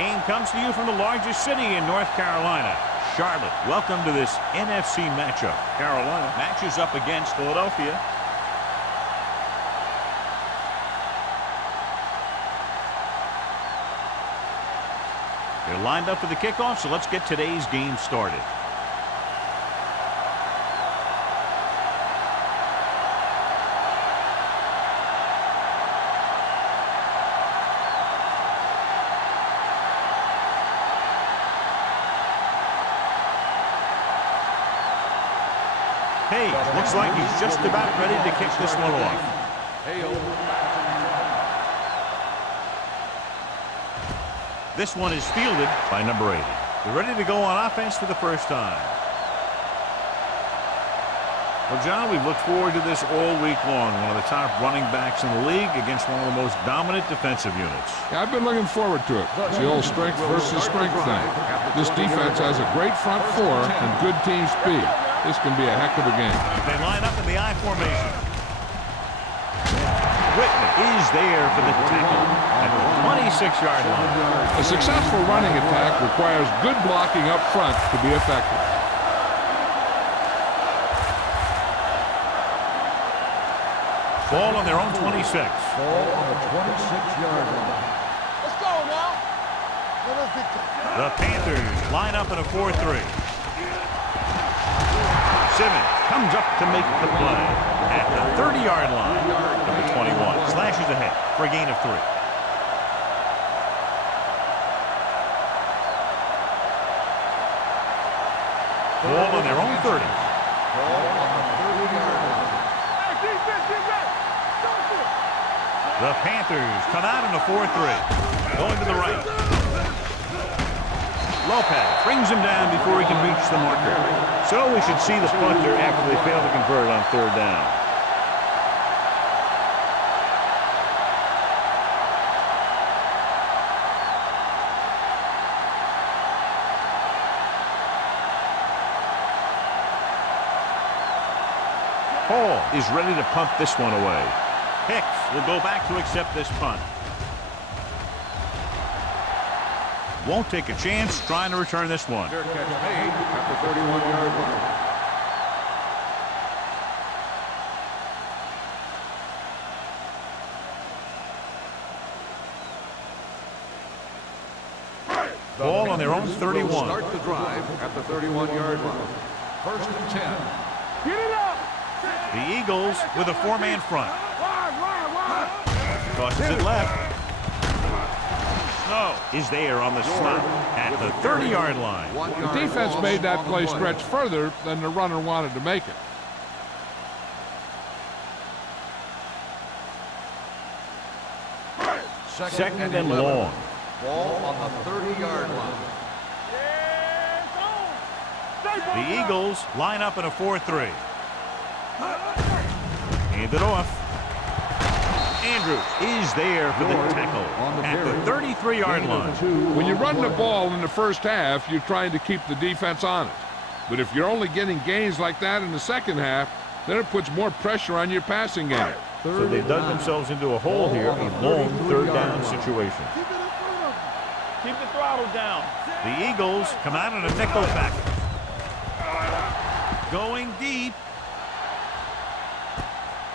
game comes to you from the largest city in North Carolina, Charlotte. Welcome to this NFC matchup. Carolina matches up against Philadelphia. They're lined up for the kickoff, so let's get today's game started. Hey, looks like he's just about ready to kick this one off. This one is fielded by number 80. They're ready to go on offense for the first time. Well, John, we've looked forward to this all week long. One of the top running backs in the league against one of the most dominant defensive units. Yeah, I've been looking forward to it. It's the old strength versus strength thing. This defense has a great front four and good team speed. This can be a heck of a game. They line up in the I formation. Whitman is there for the tackle at the 26-yard line. A successful running attack requires good blocking up front to be effective. Ball on their own 26. Ball on the 26-yard line. Let's go now. The Panthers line up in a 4-3. Simmons comes up to make the play at the 30-yard line. Number 21 slashes ahead for a gain of 3. Ball on their own 30. Ball on the 30-yard line. The Panthers come out in a 4-3. Going to the right. Lopez brings him down before he can reach the marker. So we should see the punter after they fail to convert on 3rd down. Hall is ready to punt this one away. Hicks will go back to accept this punt. Won't take a chance trying to return this one. Fair catch made at the 31-yard line. Ball on their own 31. Start the drive at the 31-yard line. 1st and 10. Get it up! The Eagles with a 4-man front. Tosses it left. Snow is there on the stop at the 30-yard line. The defense made that play stretch further than the runner wanted to make it. Second and long. Ball on the 30-yard line. The Eagles line up in a 4-3. Hand it off. Andrews is there for the tackle at the 33-yard line. When you run the ball in the first half, you're trying to keep the defense on it. But if you're only getting gains like that in the second half, then it puts more pressure on your passing game. So they dug themselves into a hole here, a long 3rd down situation. Keep the throttle down. The Eagles come out in a nickel package. Going deep.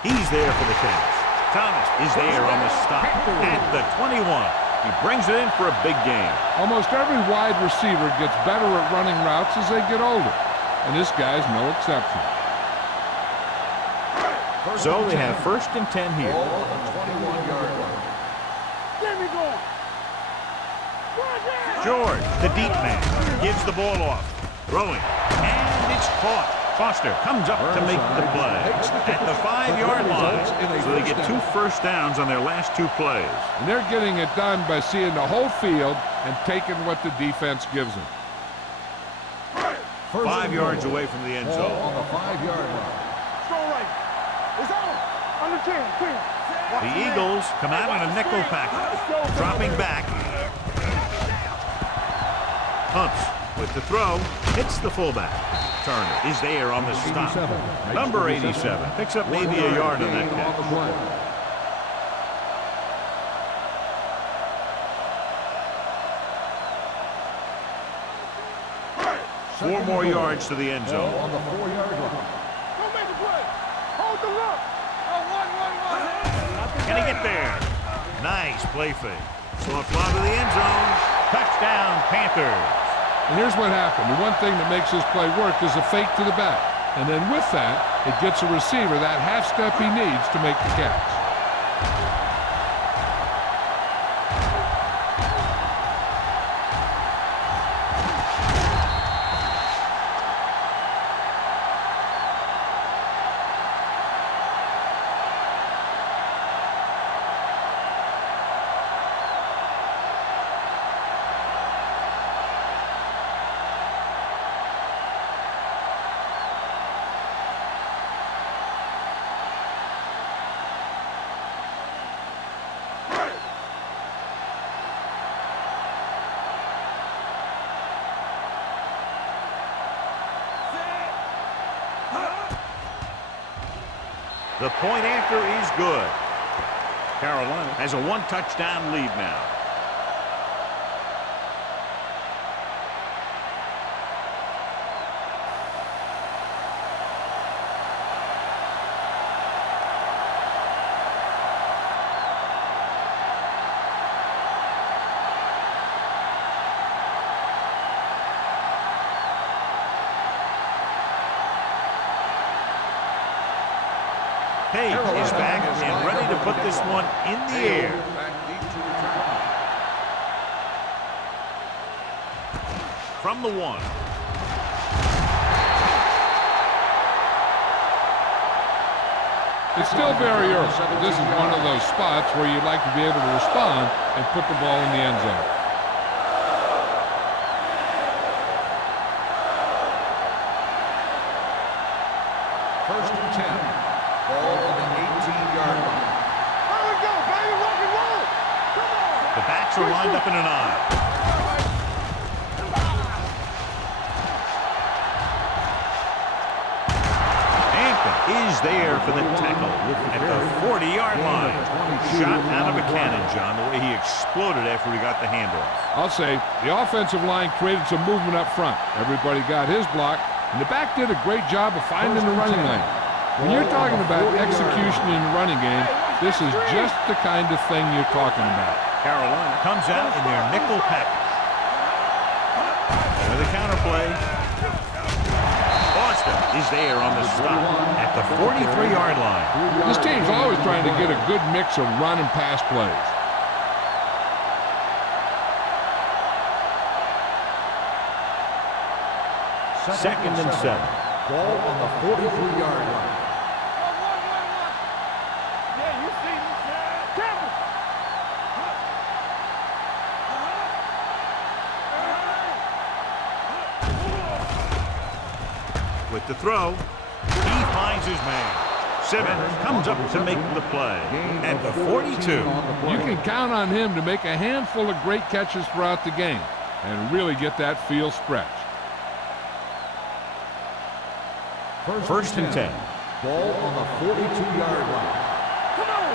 He's there for the catch. Thomas is there on the stop at the 21. He brings it in for a big game. Almost every wide receiver gets better at running routes as they get older, and this guy's no exception. So they have 1st and 10 here. Ball on the 21-yard line. Let me go. George, the deep man, gives the ball off. Throwing, and it's caught. Foster comes up to make the play at the 5-yard line. So they get 2 first downs on their last 2 plays. And they're getting it done by seeing the whole field and taking what the defense gives them. 5 yards away from the end Ball zone. on the 5-yard line. Throw right. It's out. Under 10. Clear. The Eagles come out in a nickel package. Dropping back. Pumps with the throw. Hits the fullback. Turner is there on the stop. Number 87 picks up maybe a yard on that catch. 4 more yards to the end zone. On the 4-yard line. Don't make a play. Hold the look. Can he get there? Nice play fake. Soft lob to the end zone. Touchdown, Panthers. And here's what happened. The one thing that makes this play work is a fake to the back. And then with that, it gets a receiver that half step he needs to make the catch. The point after is good. Carolina has a 1-touchdown lead now. Page is back and ready to put this one in the air. From the 1. It's still very early. This is one of those spots where you'd like to be able to respond and put the ball in the end zone. First and 10. Ball on the 18-yard line. There we go, baby. Rock and roll. Come on. The backs are lined up in an eye. Hampton is there for the tackle at the 40-yard line. Shot out of a cannon, John, the way he exploded after he got the handoff. I'll say the offensive line created some movement up front. Everybody got his block, and the back did a great job of finding the running lane. When you're talking about execution in the running game, this is just the kind of thing you're talking about. Carolina comes out in their nickel package. With a counterplay. Boston is there on the stop at the 43-yard line. This team's always trying to get a good mix of run and pass plays. Second and 7. Ball on the 43-yard line. Yeah, you see me. Careful. With the throw, he finds his man. Simmons comes up to make the play at the 42. You can count on him to make a handful of great catches throughout the game and really get that field stretch. First and 10. Ball on the 42-yard line. Come on.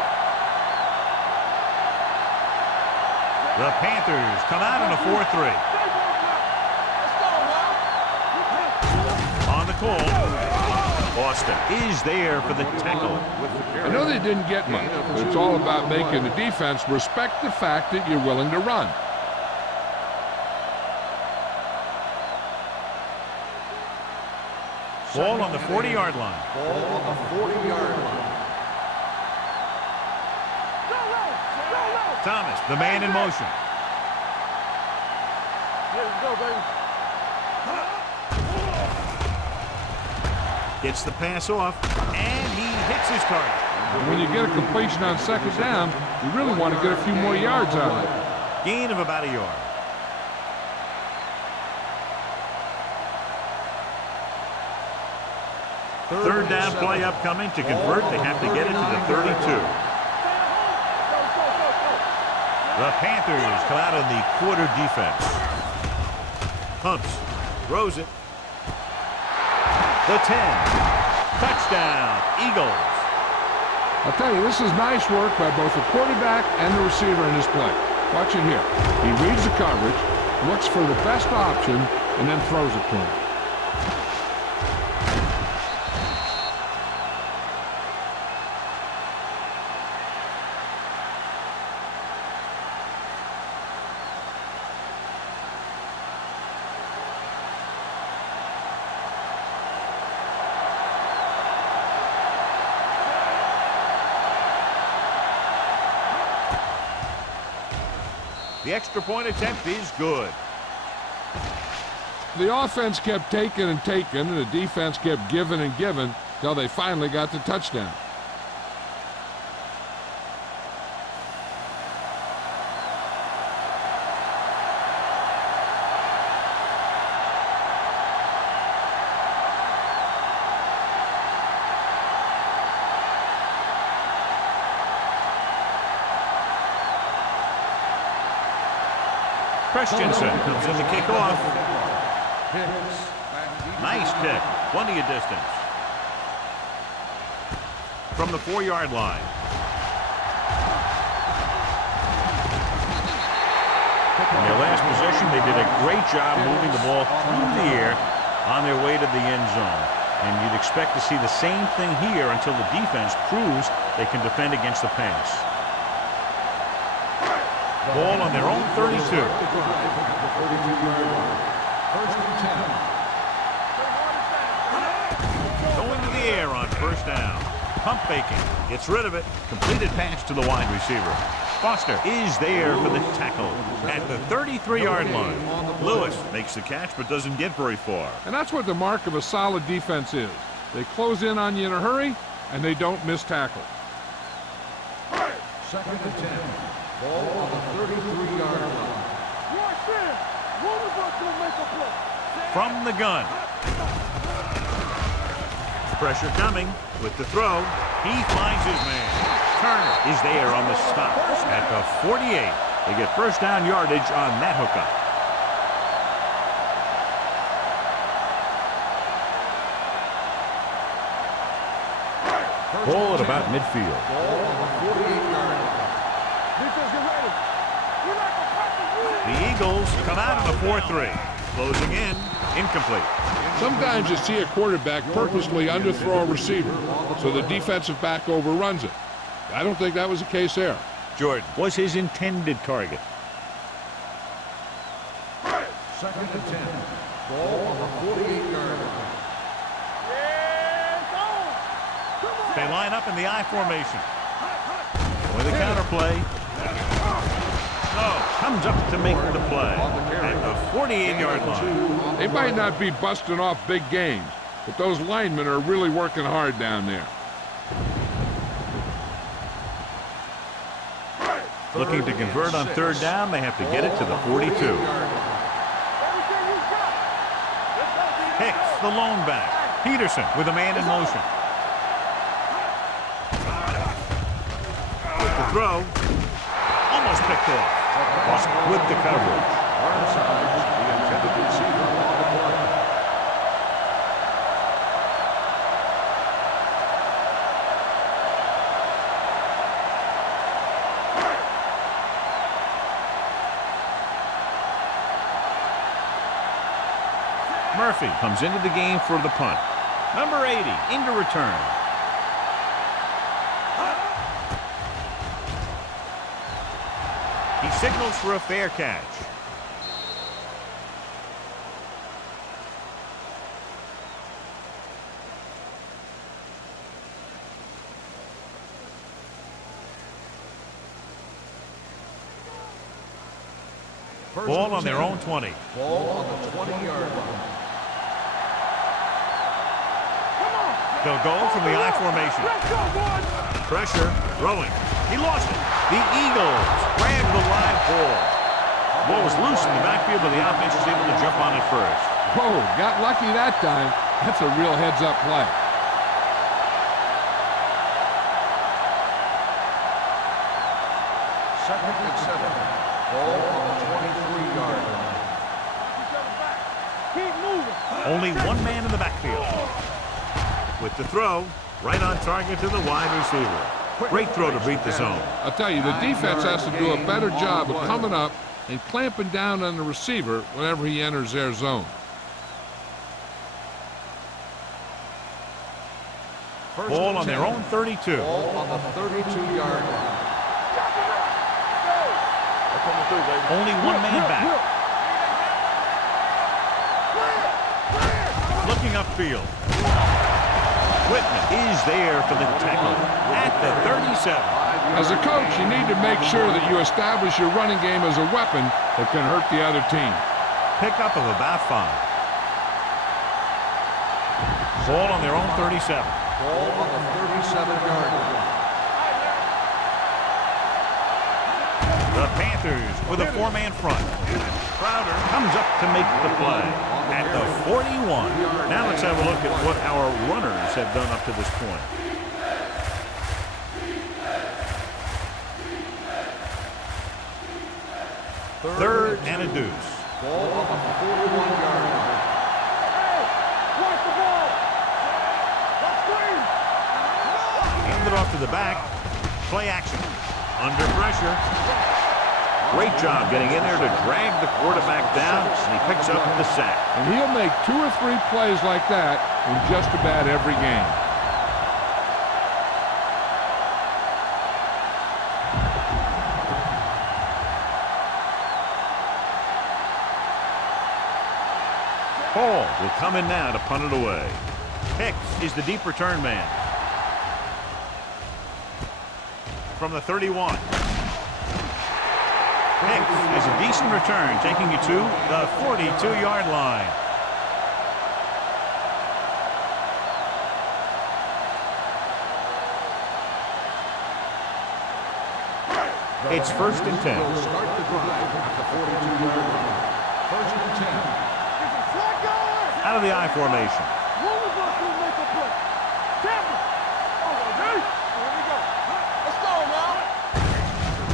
The Panthers come out in a 4-3. Let's go, man. On the call, Boston is there for the tackle. I know they didn't get much, but it's all about making the defense respect the fact that you're willing to run. Ball on the 40-yard line. Ball on the 40-yard line. Thomas, the man in motion. There we go, baby. Gets the pass off, and he hits his target. When you get a completion on second down, you really want to get a few more yards out of it. Gain of about a yard. Third down play upcoming. To convert, they have to get it to the 32. The Panthers come out in the quarter defense. Pumps, throws it. The 10. Touchdown, Eagles. I'll tell you, this is nice work by both the quarterback and the receiver in this play. Watch it here. He reads the coverage, looks for the best option, and then throws it to him. The extra point attempt is good. The offense kept taking and taking, and the defense kept giving and giving till they finally got the touchdown. Christensen comes in to kick off. Nice kick. Plenty of distance. From the 4-yard line. In their last possession, they did a great job moving the ball through the air on their way to the end zone. And you'd expect to see the same thing here until the defense proves they can defend against the pass. Ball on their own 32. Going to the air on first down. Pump faking. Gets rid of it. Completed pass to the wide receiver. Foster is there for the tackle at the 33-yard line. Lewis makes the catch but doesn't get very far. And that's what the mark of a solid defense is. They close in on you in a hurry, and they don't miss tackle. Second and 10. Ball on the 33-yard line. From the gun. Pressure coming with the throw. He finds his man. Turner is there on the stop at the 48. They get first down yardage on that hookup. Ball at about midfield. Ball on the 48-yard line. The Eagles come out of the 4-3. Closing in. Incomplete. Sometimes you see a quarterback purposely underthrow a receiver so the defensive back overruns it. I don't think that was the case there. Jordan was his intended target. Second and 10. Ball on the 48-yard line. They line up in the I formation. With a counterplay. No, comes up to make the play at the 48-yard line. They might not be busting off big games, but those linemen are really working hard down there. Looking to convert on third down, they have to get it to the 42. Hicks, the lone back. Peterson with a man in motion. With the throw. Almost picked off. With the coverage. Murphy comes into the game for the punt. Number 80 into return. He signals for a fair catch. Ball on their own 20. Ball on the 20-yard line. They'll go from the I formation. Pressure, throwing. He lost it. The Eagles grab the live ball. Ball was loose in the backfield, but the offense was able to jump on it first. Whoa, got lucky that time. That's a real heads-up play. Second and 7. Ball on the 23-yard line. Keep moving. Only one man in the backfield. With the throw, right on target to the wide receiver. Great throw to beat the zone. I'll tell you, the defense has to do a better job of coming up and clamping down on the receiver whenever he enters their zone. Ball on their own 32. Ball on the 32-yard line. Only one man back. Looking upfield. Whitman is there for the tackle at the 37. As a coach, you need to make sure that you establish your running game as a weapon that can hurt the other team. Pickup of about 5. Ball on their own 37. Ball on the 37-yard line. The Panthers with a 4-man front. Crowder comes up to make the play at the 41. Now let's have a look at what our runners have done up to this point. Third and a deuce. Ball on the 41-yard line. Hey, watch the ball. Let's screen. Handed off to the back. Play action. Under pressure. Great job getting in there to drag the quarterback down, and he picks up the sack. And he'll make 2 or 3 plays like that in just about every game. Hall will come in now to punt it away. Hicks is the deep return man. From the 31. Hicks is a decent return, taking you to the 42-yard line. It's 1st and 10. Will start the drive at the 42-yard line. 1st and 10. Out of the I formation.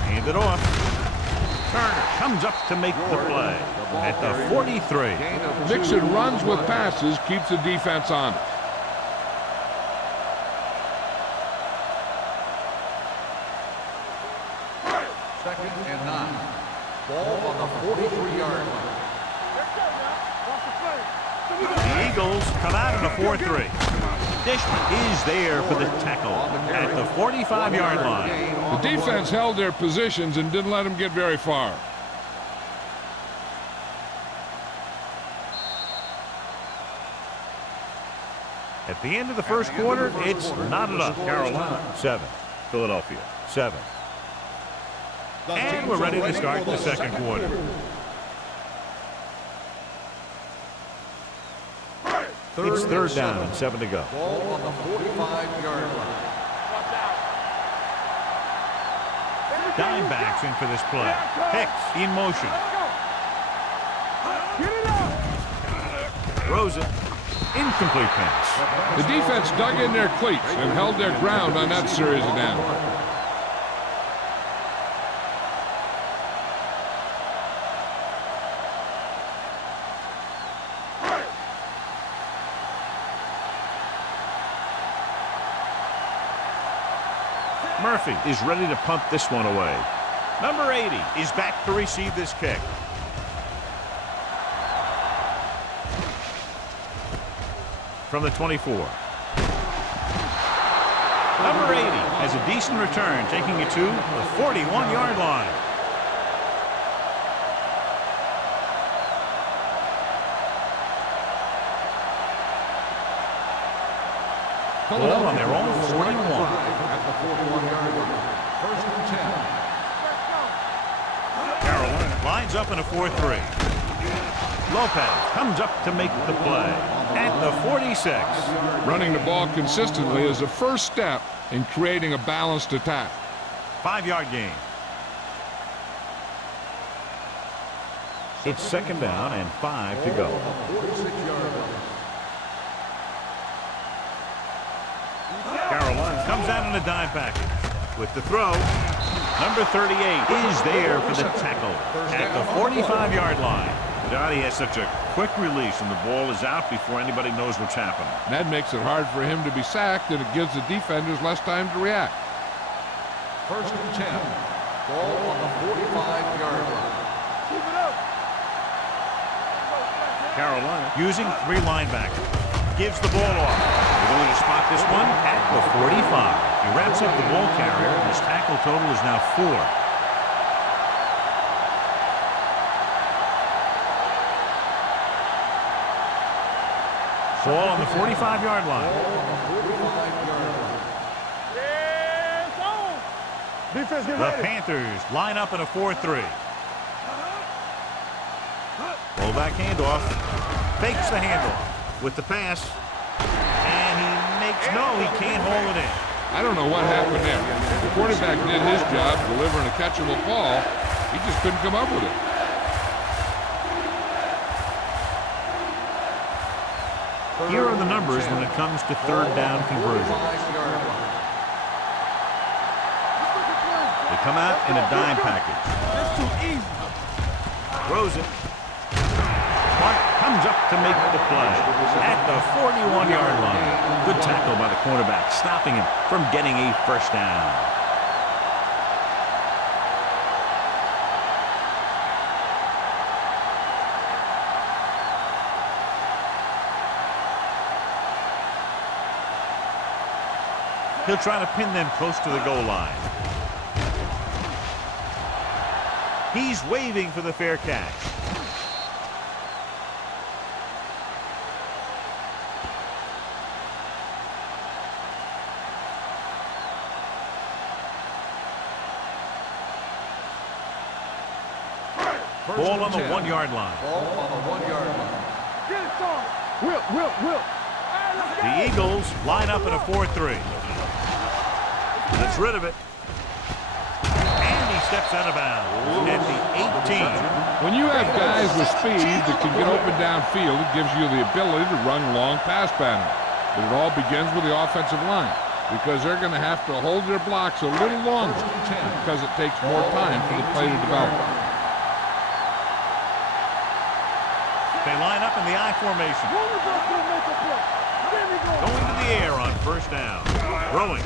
Hand it off. Turner comes up to make the play at the 43. Mixing runs with passes keeps the defense honest. Second and 9. Ball on the 43-yard line. The Eagles come out in a 4-3. Dishman is there for the tackle at the 45-yard line. The defense held their positions and didn't let them get very far. At the end of the first quarter, it's not enough. Carolina 7, Philadelphia 7. And we're ready to start the second quarter. It's 3rd down and 7 to go. Ball on the 45-yard line. Dime backs in for this play. Hicks in motion. Throws it. Incomplete pass. The defense dug in their cleats and held their ground on that series of downs. Murphy is ready to punt this one away. Number 80 is back to receive this kick. From the 24. Number 80 has a decent return, taking it to the 41-yard line. Ball on their own 41. At the 41-yard line. 1st and 10. Carolina lines up in a 4-3. Lopez comes up to make the play at the 46. Running the ball consistently is the first step in creating a balanced attack. 5-yard gain. It's 2nd down and 5 to go. 46-yard line. Carolina comes out in a dime package. With the throw, number 38 is there for the tackle at the 45-yard line. Dottie has such a quick release and the ball is out before anybody knows what's happening. That makes it hard for him to be sacked, and it gives the defenders less time to react. 1st and 10. Ball on the 45-yard line. Carolina using 3 linebackers. Gives the ball off. They're going to spot this one at the 45. He wraps up the ball carrier, and his tackle total is now 4. Ball on the 45-yard line. Defense, get The ready. Panthers line up in a 4-3. Fullback handoff. Fakes the handoff with the pass. And he makes he can't hold it in. I don't know what happened there. The quarterback did his job delivering a catchable ball. He just couldn't come up with it. Here are the numbers when it comes to third down conversions. They come out in a dime package. That's too easy. Throws it. Clark comes up to make the play at the 41-yard line. Good tackle by the cornerback, stopping him from getting a first down. He'll try to pin them close to the goal line. He's waving for the fair catch. Ball on the 1-yard line. Ball on the 1-yard line. Get it, son. Whip. Hey, let's go. The Eagles line up in a 4-3. Gets rid of it. And he steps out of bounds at the 18. When you have guys with speed that can get open downfield, it gives you the ability to run long pass patterns. But it all begins with the offensive line, because they're going to have to hold their blocks a little longer because it takes more time for the play to develop. They line up in the I formation. Going to the air on first down. Throwing.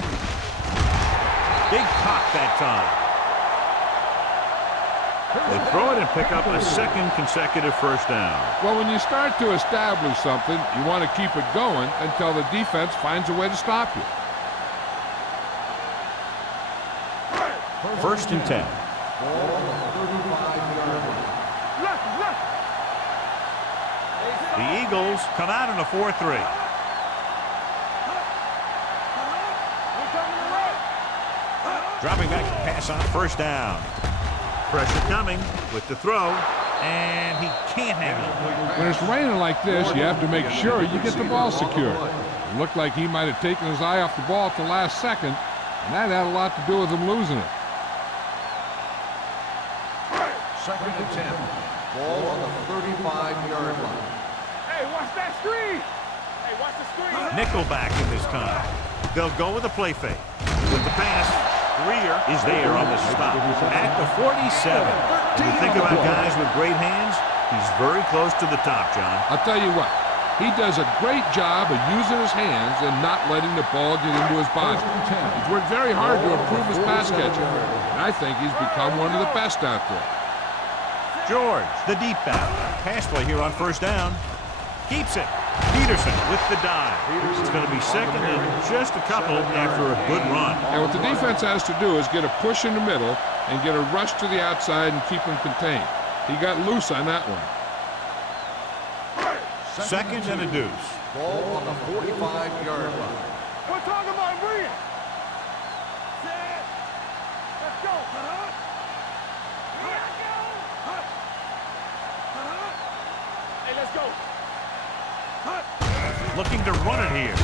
Big pop that time. They throw it and pick up a second consecutive first down. Well, when you start to establish something, you want to keep it going until the defense finds a way to stop you. First and 10. Ball on the 35-yard line. The Eagles come out in a 4-3. Dropping back to pass on first down. Pressure coming with the throw, and he can't handle it. When it's raining like this, you have to make sure you get the ball secured. It looked like he might have taken his eye off the ball at the last second, and that had a lot to do with him losing it. Second and 10. Ball on the 35-yard line. Hey, watch that screen. Hey, watch the screen. Nickelback in this time. They'll go with a play fake. With the pass, Greer is there on the stop at the 47. When you think about guys with great hands, he's very close to the top, John. I'll tell you what, he does a great job of using his hands and not letting the ball get into his body. He's worked very hard to improve his pass catching, and I think he's become one of the best out there. George, the deep back. Pass play here on first down. Keeps it. Peterson with the dive. It's going to be second and just a couple after a good run. And what the defense has to do is get a push in the middle and get a rush to the outside and keep him contained. He got loose on that one. Second and a deuce. Ball on the 45-yard line. We're talking about Brian. Let's go. Hey, let's go. Looking to run it here.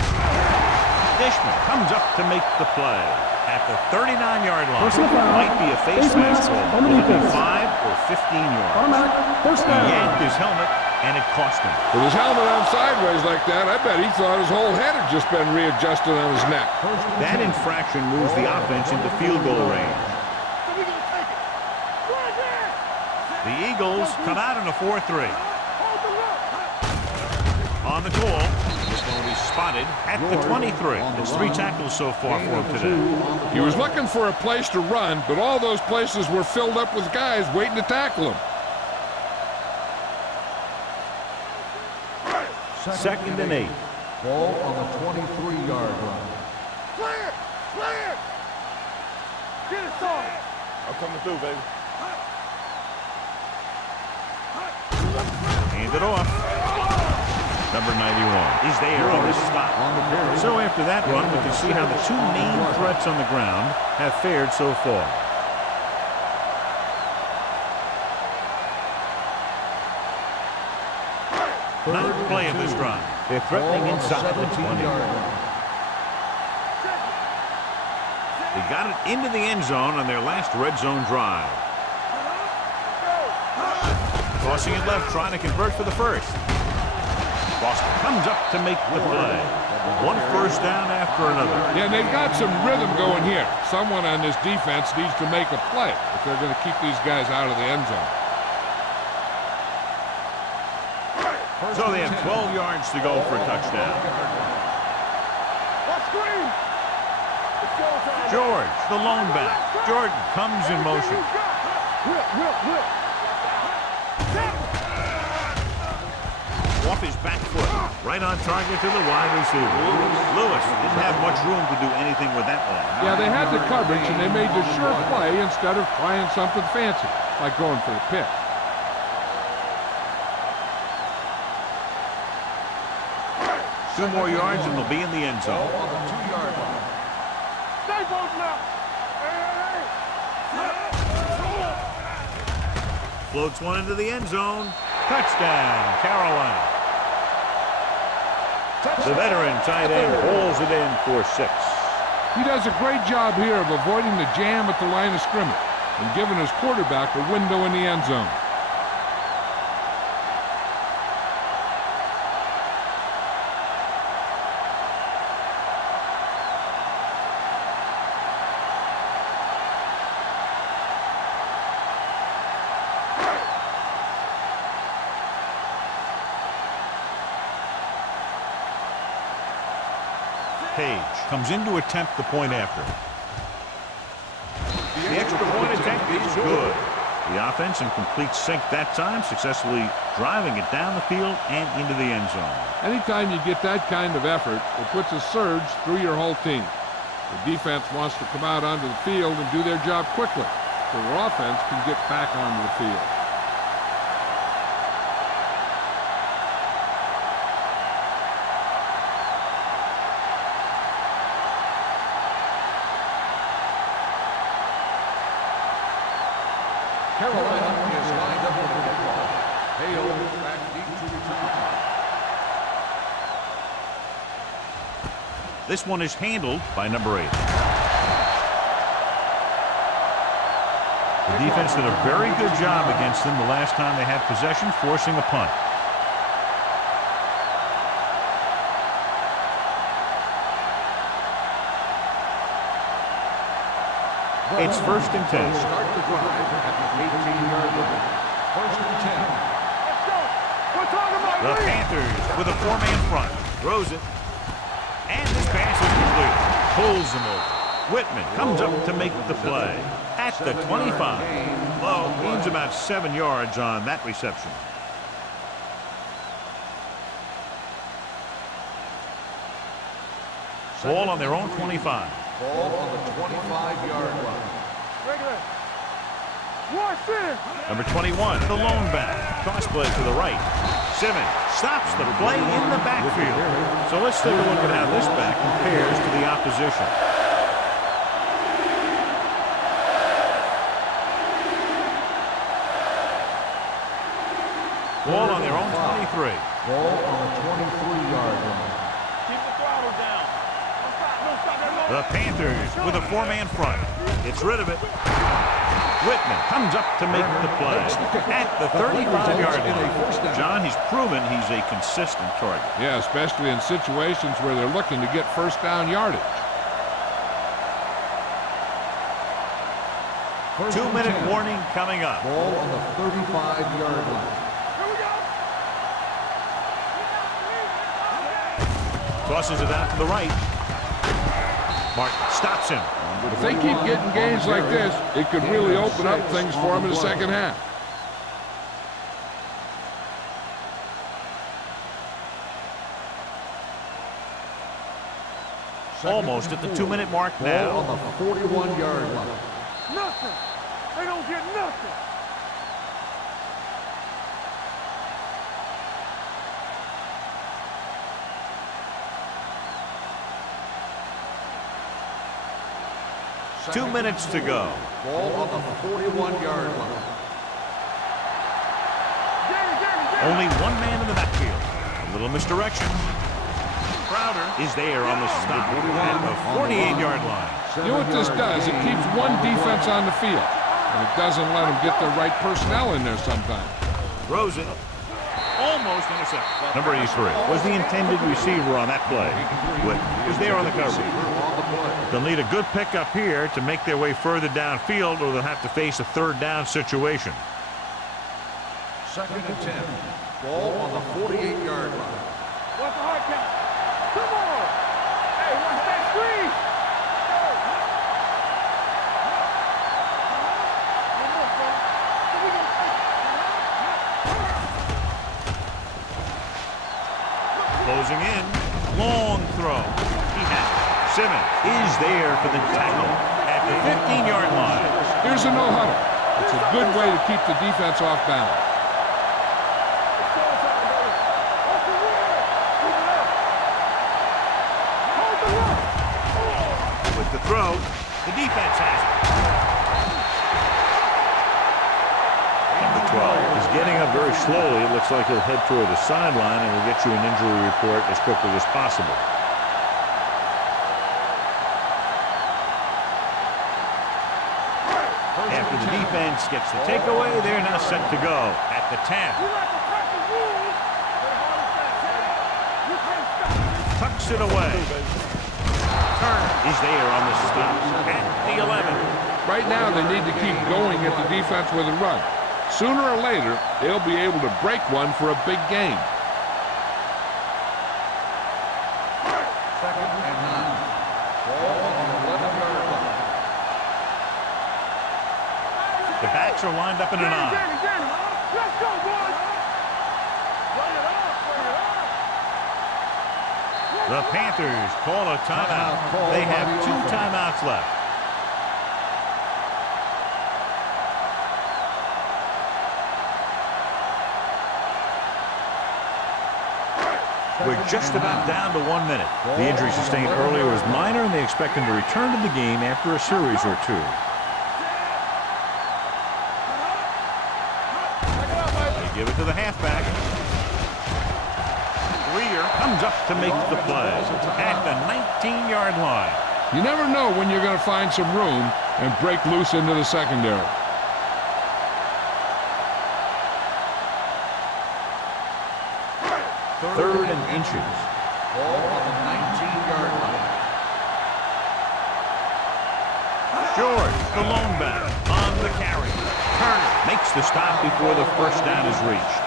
Dishman comes up to make the play at the 39-yard line. Might be a face mask. Will it be 5 or 15 yards? He yanked his helmet, and it cost him. With his helmet on sideways like that, I bet he thought his whole head had just been readjusted on his neck. That infraction moves the offense into field goal range. So we're going to take it. Right there. The Eagles come out in a 4-3. Hold the look. On the goal, he's going to be spotted at the 23. It's 3 tackles so far for him today. He was looking for a place to run, but all those places were filled up with guys waiting to tackle him. Second and 8. Ball on the 23-yard line. Clear. Get it, son. I'm coming through, baby. Hand it off. Number 91 is there on the stop. So So after that run, we can see how the two main threats on the ground have fared so far. Ninth play of this drive. They're threatening inside the 20. They got it into the end zone on their last red zone drive. Tossing it left, trying to convert for the first. Foster comes up to make the play. One first down after another. Yeah, they've got some rhythm going here. Someone on this defense needs to make a play if they're going to keep these guys out of the end zone. So they have 12 yards to go for a touchdown. George, the lone back. Jordan comes in motion. Off his back foot, right on target to the wide receiver. Lewis didn't have much room to do anything with that one. Yeah, they had the coverage, and they made the sure play instead of trying something fancy, like going for a pick. Two more yards and they'll be in the end zone. On the 2-yard line. Stay both now. Floats one into the end zone. Touchdown, Carolina. The veteran tight end pulls it in for 6. He does a great job here of avoiding the jam at the line of scrimmage and giving his quarterback a window in the end zone. Page comes in to attempt the point after. The extra point attempt is good. The offense in complete sync that time, successfully driving it down the field and into the end zone. Anytime you get that kind of effort, it puts a surge through your whole team. The defense wants to come out onto the field and do their job quickly, so their offense can get back onto the field. Carolina is lined up with the football. Hale back deep to return. This one is handled by number 8. The defense did a very good job against them the last time they had possession, forcing a punt. It's 1st and 10. Start the drive at the 18-yard line. 1st and 10. Let's go. We're talking about The Panthers with a 4-man front. Throws it. And this pass is complete. Pulls him over. Whitman comes up to make the play. At the 25. Low gains about 7 yards on that reception. Ball on their own 25. Ball on the 25-yard line. regular. Watch this. Number 21, the lone back. Toss play to the right. Simmons stops the play in the backfield. So let's take a look at how this back compares to the opposition. Ball on their own 23. Ball on the 23-yard line. Keep the throttle down. Don't stop that. The Panthers with a 4-man front. Gets rid of it. Whitman comes up to make the play at the 35-yard line. John, he's proven he's a consistent target. Yeah, especially in situations where they're looking to get first down yardage. 2-minute warning coming up. Ball on the 35-yard line. Here we go. Tosses it out to the right. Martin stops him. If they keep getting gains like this, it could really open up things for them in the second half. Almost at the 2-minute mark now. Ball on the 41-yard line. Nothing. They don't get nothing. 2 minutes to go. Ball on the 41-yard line. Only one man in the backfield. A little misdirection. Crowder is there on the stop at the 48-yard line. You know what this does? It keeps one defense on the field, and it doesn't let them get the right personnel in there sometimes. Throws it. Almost intercepted. Number 83 was the intended receiver on that play. Whit was there on the coverage. They'll need a good pickup here to make their way further downfield, or they'll have to face a third down situation. 2nd and 10. Ball on the 48-yard line. What's the hard count? Come on! Hey, what's that screen? Closing in. Long throw. He has it. Simmons is there for the tackle at the 15-yard line. Here's a no-huddle. It's a good way to keep the defense off balance. With the throw, the defense has it. Number 12 is getting up very slowly. It looks like he'll head toward the sideline, and we'll get you an injury report as quickly as possible. After the defense gets the takeaway, they're now set to go at the 10. Tucks it away. Turner is there on the stop at the 11. Right now, they need to keep going at the defense with a run. Sooner or later, they'll be able to break one for a big game. 2nd and 9. Ball on the 11-yard line. The backs are lined up in an I. Let's go, boys! Run it up, run it up! The Panthers call a timeout. They have 2 timeouts left. We're just about down to 1 minute. The injury sustained earlier was minor, and they expect him to return to the game after a series or 2. They give it to the halfback. Greer comes up to make the play at the 19-yard line. You never know when you're going to find some room and break loose into the secondary. Third and inches. Ball on the 19-yard line. George, the lone back, on the carry. Turner makes the stop before the first down is reached.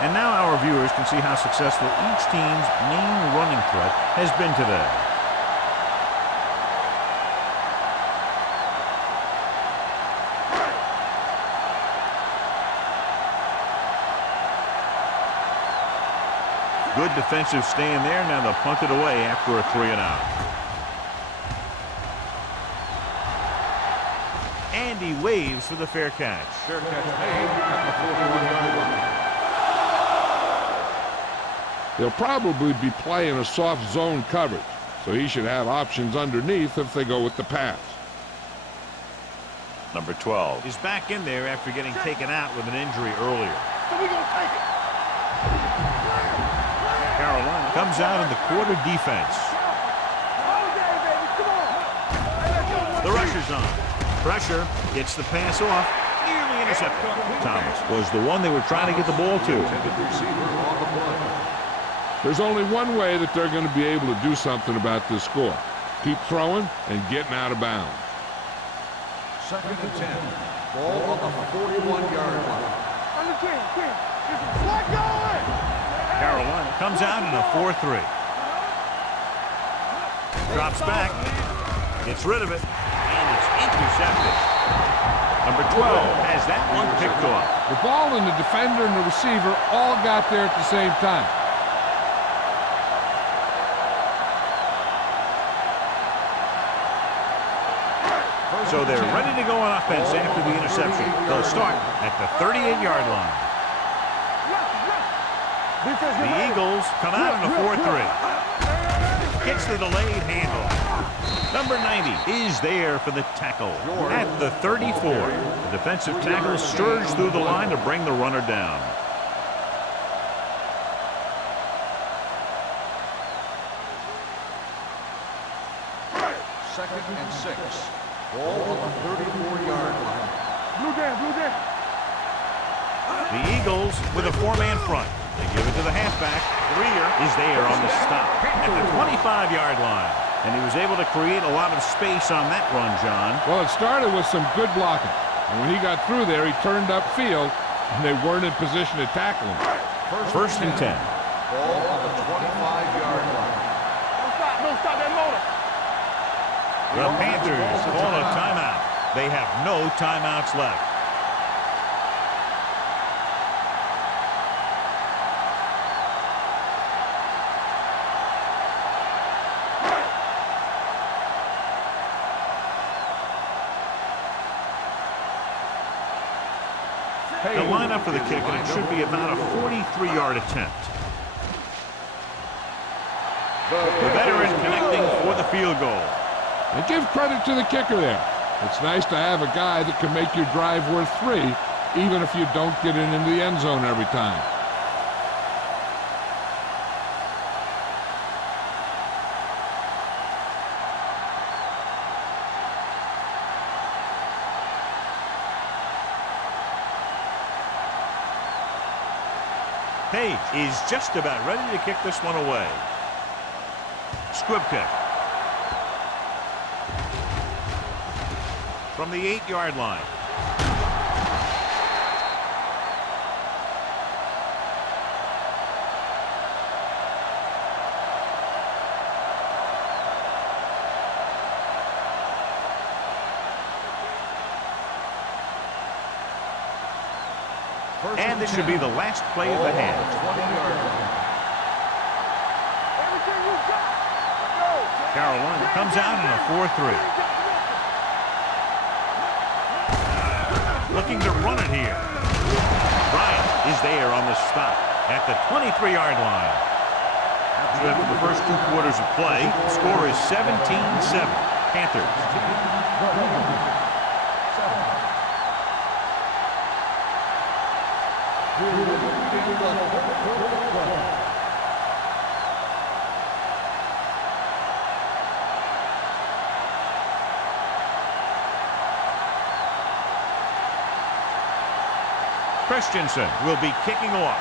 And now our viewers can see how successful each team's main running threat has been today. Good defensive stand there. Now they'll punt it away after a 3-and-out. And he waves for the fair catch. Fair catch made at the 41-yard line. They'll probably be playing a soft zone coverage, so he should have options underneath if they go with the pass. Number 12 is back in there after getting taken out with an injury earlier. So we gonna take it. Carolina comes out in the quarter defense. The rusher's on. Pressure gets the pass off. Nearly intercepted. Thomas was the one they were trying to get the ball to. There's only one way that they're going to be able to do something about this score. Keep throwing and getting out of bounds. 2nd and 10. Ball on the 41-yard line. Under 10. Let go! Carolina comes out in a 4-3. Drops back. Gets rid of it. And it's intercepted. Number 12 has that one picked off. The ball and the defender and the receiver all got there at the same time. So they're ready to go on offense after the interception. They'll start at the 38-yard line. The Eagles come out in a 4-3. Gets the delayed handle. Number 90 is there for the tackle at the 34. The defensive tackle surged through the line to bring the runner down. Second and 6. Ball on the 34-yard line. Blue jam, blue jam. The Eagles with a 4-man front. They give it to the halfback. Greer is there on the stop at the 25-yard line. And he was able to create a lot of space on that run, John. Well, it started with some good blocking. And when he got through there, he turned upfield, and they weren't in position to tackle him. First and 10. Ball on the 25-yard line. Don't stop that motor. The Panthers call a timeout. They have no timeouts left. The lineup for the kick, and it should be about a 43-yard attempt. The veteran connecting for the field goal. And give credit to the kicker there. It's nice to have a guy that can make your drive worth 3, even if you don't get it into the end zone every time. Page is just about ready to kick this one away. Squib kick. From the 8-yard line. And this should be the last play of the half. Everything you got. Go. Carolina comes out in a 4-3. Looking to run it here. Bryant is there on the stop at the 23-yard line. After the first 2 quarters of play, the score is 17-7. Panthers. Christensen will be kicking off.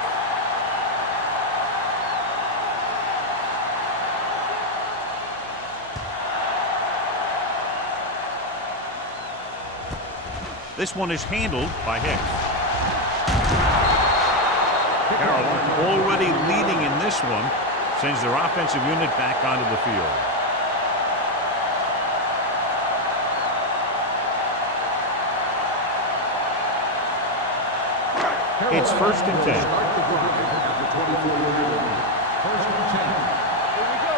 This one is handled by Hicks. Carolina already leading in this one, sends their offensive unit back onto the field. It's first and 10. Here we go.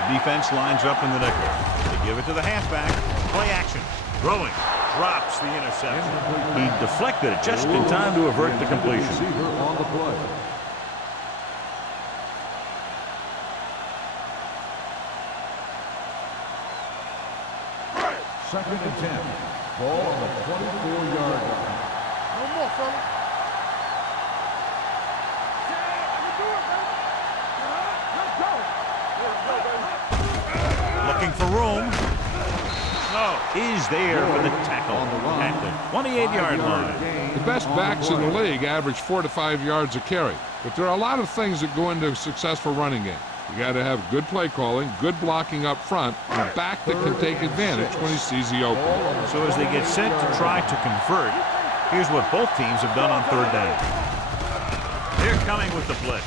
The defense lines up in the nickel. They give it to the halfback. Play action. Throwing. Drops the interception. He deflected it just in time to avert the completion. On the play. Second and 10. Ball on the 24-yard line. No more, fella. Let's go. Looking for room. No. Is there for the tackle at the 28-yard line. The best backs in the league average 4 to 5 yards a carry. But there are a lot of things that go into a successful running game. You got to have good play calling, good blocking up front, and a back that can take advantage when he sees the opening. So as they get set to try to convert, here's what both teams have done on 3rd down. They're coming with the blitz.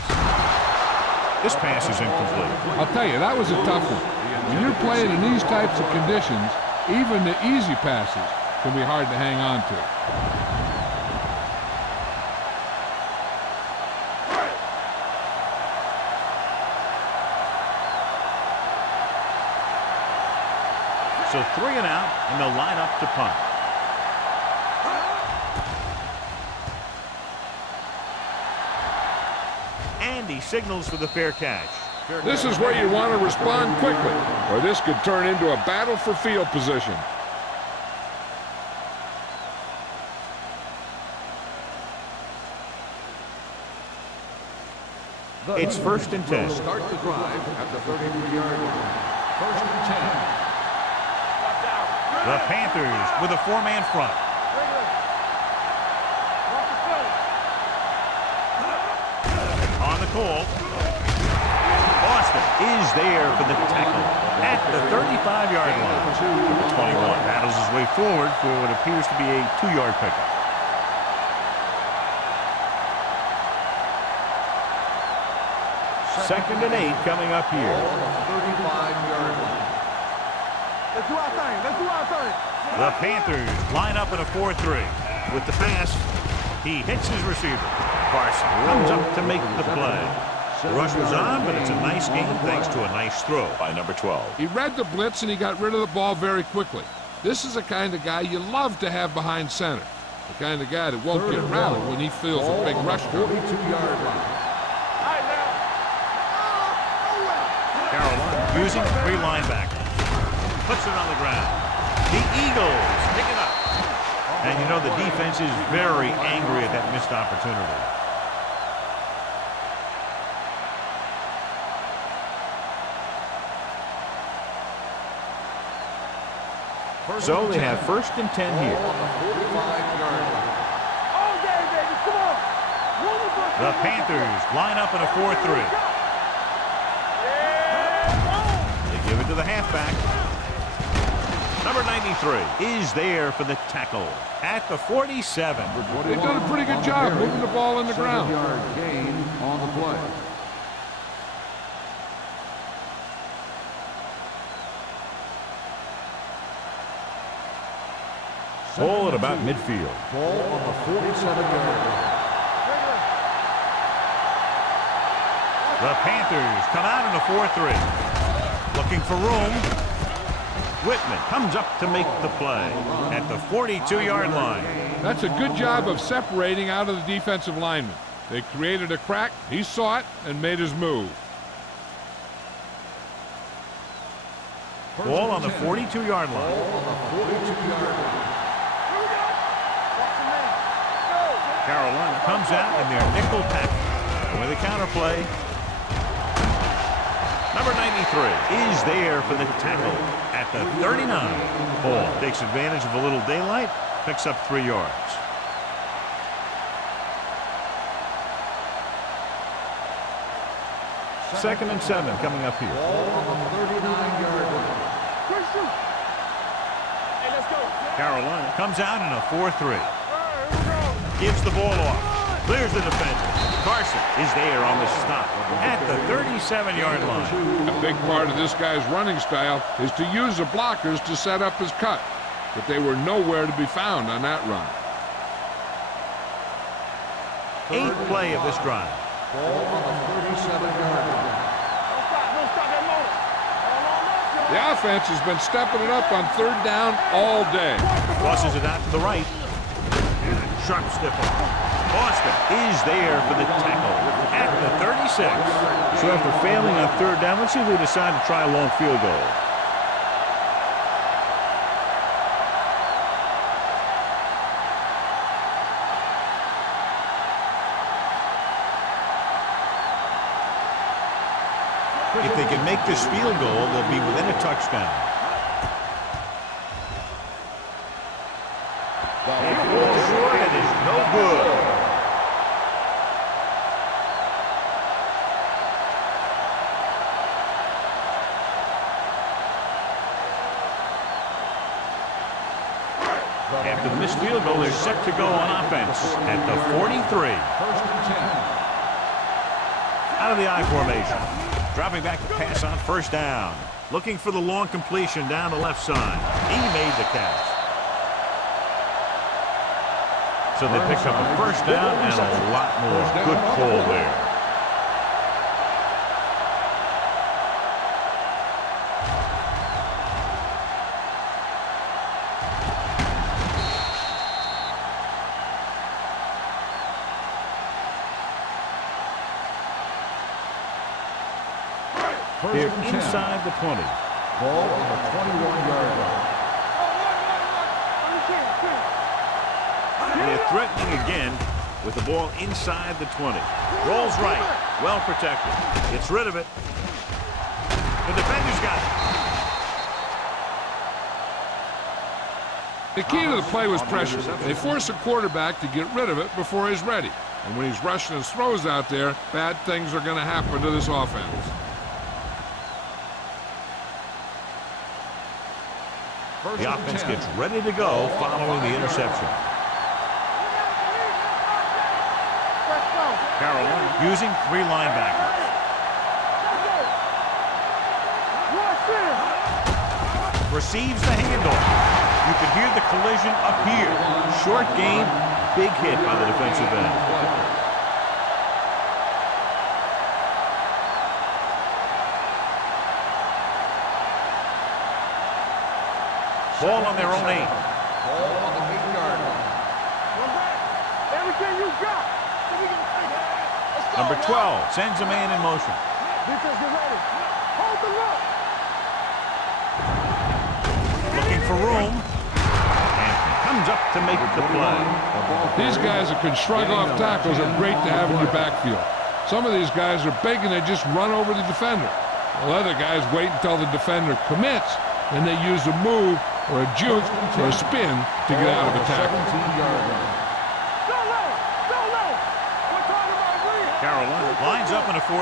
This pass is incomplete. I'll tell you, that was a tough one. When you're playing in these types of conditions, even the easy passes can be hard to hang on to. So 3 and out, and they'll line up to punt. And he signals for the fair catch. This is where you want to respond quickly, or this could turn into a battle for field position. It's 1st and 10. Start the drive at the 33-yard line. 1st and 10. The Panthers with a 4-man front. On the call. Boston is there for the tackle at the 35-yard line. Number 21 battles his way forward for what appears to be a 2-yard pickup. Second and 8 coming up here. On the 35-yard line. Let's do our thing. Let's do our thing. The Panthers line up in a 4-3. With the pass, he hits his receiver. Carson comes up to make the play. The rush was on, but it's a nice game thanks to a nice throw by number 12. He read the blitz and he got rid of the ball very quickly. This is the kind of guy you love to have behind center. The kind of guy that won't get rattled when he feels a big rush coming. 42-yard line. Carolina using 3 linebackers. Puts it on the ground. The Eagles pick it up. And you know the defense is very angry at that missed opportunity. So they have 1st and 10 here. On the 45-yard line. All day, baby. Come on. The Panthers line up in a 4-3. They give it to the halfback. Number 93 is there for the tackle at the 47. They've done a pretty good job moving the ball on the ground. 7-yard gain on the play. Ball at about midfield. Ball on the 47-yard line. The Panthers come out in a 4-3. Looking for room. Whitman comes up to make the play at the 42-yard line. That's a good job of separating out of the defensive lineman. They created a crack, he saw it, and made his move. Ball on the 42-yard line. Ball on the 42-yard line. Carolina comes out in their nickel pack with a counterplay. Number 93 is there for the tackle at the 39. Ball takes advantage of a little daylight, picks up 3 yards. Second and 7 coming up here. Ball on the 39-yard line. Hey, let's go. Carolina comes out in a 4-3. Gives the ball off. Clears the defender. Carson is there on the stop at the 37-yard line. A big part of this guy's running style is to use the blockers to set up his cut, but they were nowhere to be found on that run. 8th play of this drive. Ball on the 37-yard line. Don't stop that motor. The offense has been stepping it up on 3rd down all day. Tosses it out to the right. Sharp stiff arm. Boston is there for the tackle at the 36. So after failing on 3rd down, let's see if they decide to try a long field goal. If they can make this field goal, they'll be within a touchdown. And falls short and is no good. After the missed field goal, they're set to go on offense at the 43. 1st and 10. Out of the I formation. Dropping back to pass on 1st down. Looking for the long completion down the left side. He made the catch. So they pick up a 1st down and a lot more. Good call there. They're inside the 20. Ball on the 21-yard line. They're threatening again with the ball inside the 20. Rolls right. Well protected. Gets rid of it. The defender's got it. The key to the play was pressure. They force the quarterback to get rid of it before he's ready. And when he's rushing his throws out there, bad things are going to happen to this offense. The offense gets ready to go following the interception. Carolina using 3 linebackers. Receives the handoff. You can hear the collision up here. Short gain, big hit by the defensive end. Ball on their own 8. Ball on the 8-yard line. Everything you got. Number 12 sends a man in motion. Defense, get ready. Hold the look. Looking for room. And comes up to make the play. These guys that can shrug off tackles are great to have in your backfield. Some of these guys are big and they just run over the defender. While other guys wait until the defender commits, and they use a move or a juke or a spin to get out of a tackle. 17-yard line. Carolina lines up in a 4-3.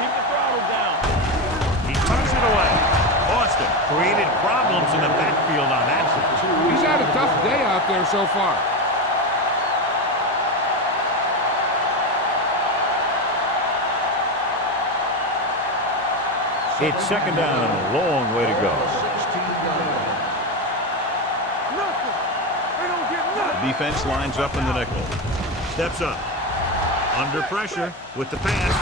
Keep the throttle down. He tucks it away. Boston created problems in the backfield on that. He's had a tough day out there so far. It's second down and a long way to go. 16-yard line. Nothing. They don't get nothing. The defense lines up in the nickel. Steps up. Under pressure with the pass.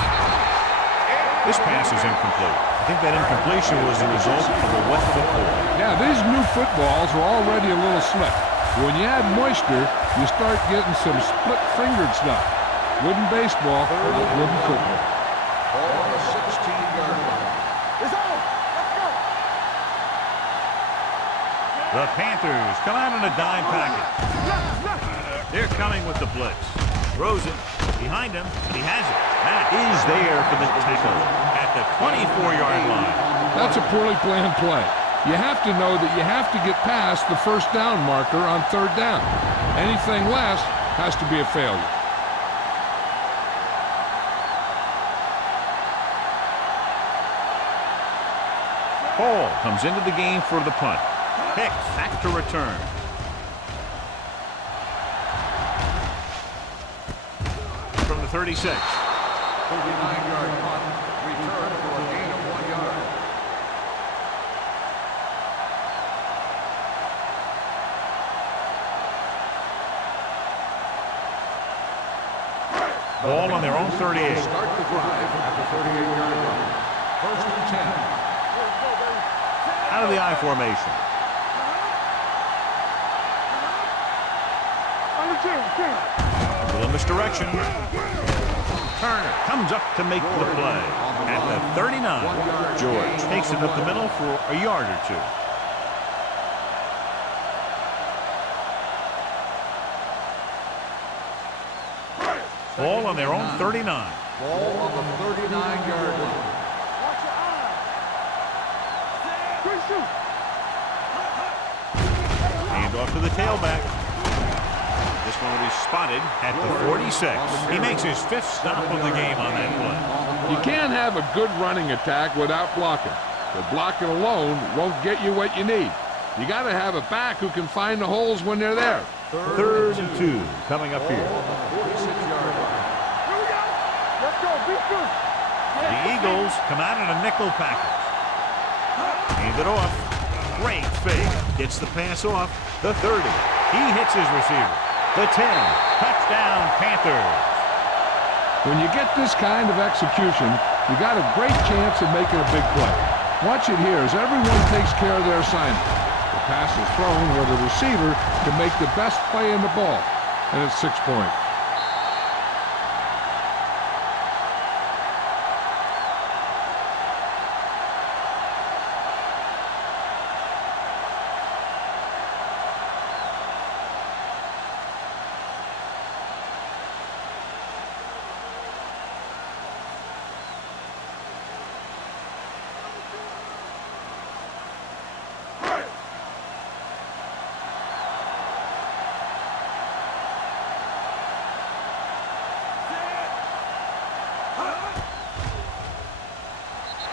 This pass is incomplete. I think that incompletion was the result of a wet football. Yeah, these new footballs are already a little slick. When you add moisture, you start getting some split-fingered stuff. Wooden baseball, not wooden football. Ball on the 16-yard line. It's on. Let's go. The Panthers come out in a dime package. They're coming with the blitz. Throws it. Behind him. He has it. Matt is there for the tackle at the 24-yard line. That's a poorly planned play. You have to know that you have to get past the first down marker on 3rd down. Anything less has to be a failure. Hall comes into the game for the punt. Hicks back to return. From the 36. 39-yard punt. Return for a gain of 1 yard. Ball on their own 38. Start the drive at the 38-yard line. 1st and 10. Out of the I formation. Little misdirection. Turner comes up to make the play. At the 39, George takes it up the middle for a yard or 2. Ball on their own 39. Ball on the 39-yard line. Hand off to the tailback. This one will be spotted at the 46. He makes his 5th stop of the game on that play. You can't have a good running attack without blocking. But blocking alone won't get you what you need. You got to have a back who can find the holes when they're there. 3rd and 2 coming up here. 46-yard line. Let's go. Be good. The Eagles come out in a nickel package. Hand it off. Great fake. Gets the pass off. The 30. He hits his receiver. The 10. Touchdown, Panthers. When you get this kind of execution, you got a great chance of making a big play. Watch it here as everyone takes care of their assignment. The pass is thrown where the receiver can make the best play in the ball, and it's 6 points.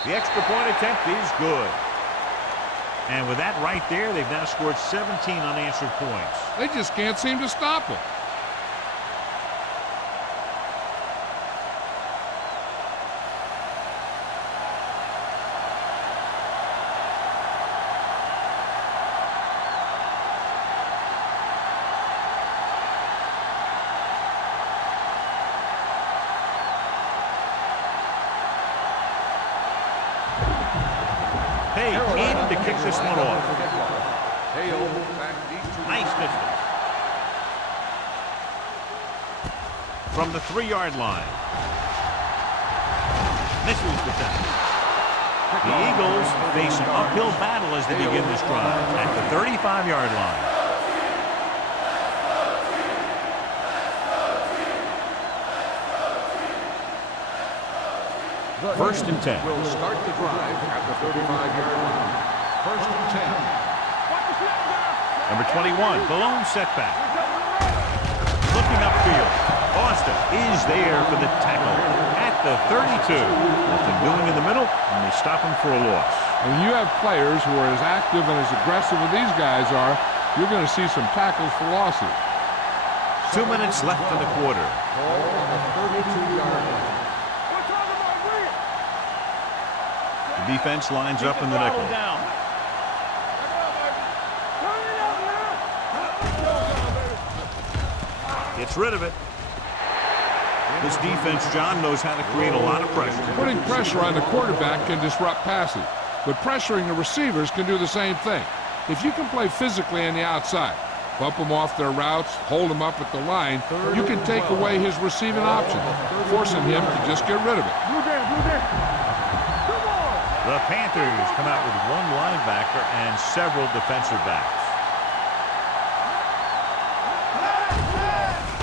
The extra point attempt is good. And with that right there, they've now scored 17 unanswered points. They just can't seem to stop them. Hey, in to kick this one off. Nice distance. From the 3-yard line. Misses the tackle. The Eagles face an uphill battle as they begin this drive at the 35-yard line. First and 10. Will start the drive at the 35-yard line. First and 10. Number 21, Balone setback. Looking upfield. Foster is there for the tackle at the 32. Nothing doing in the middle, and they stop him for a loss. When you have players who are as active and as aggressive as these guys are, you're going to see some tackles for losses. 2 minutes left in the quarter. Ball on the 32-yard line. The defense lines up in the nickel. Gets rid of it. This defense, John, knows how to create a lot of pressure. Putting pressure on the quarterback can disrupt passes, but pressuring the receivers can do the same thing. If you can play physically on the outside, bump them off their routes, hold them up at the line, you can take away his receiving option, forcing him to just get rid of it. The Panthers come out with one linebacker and several defensive backs.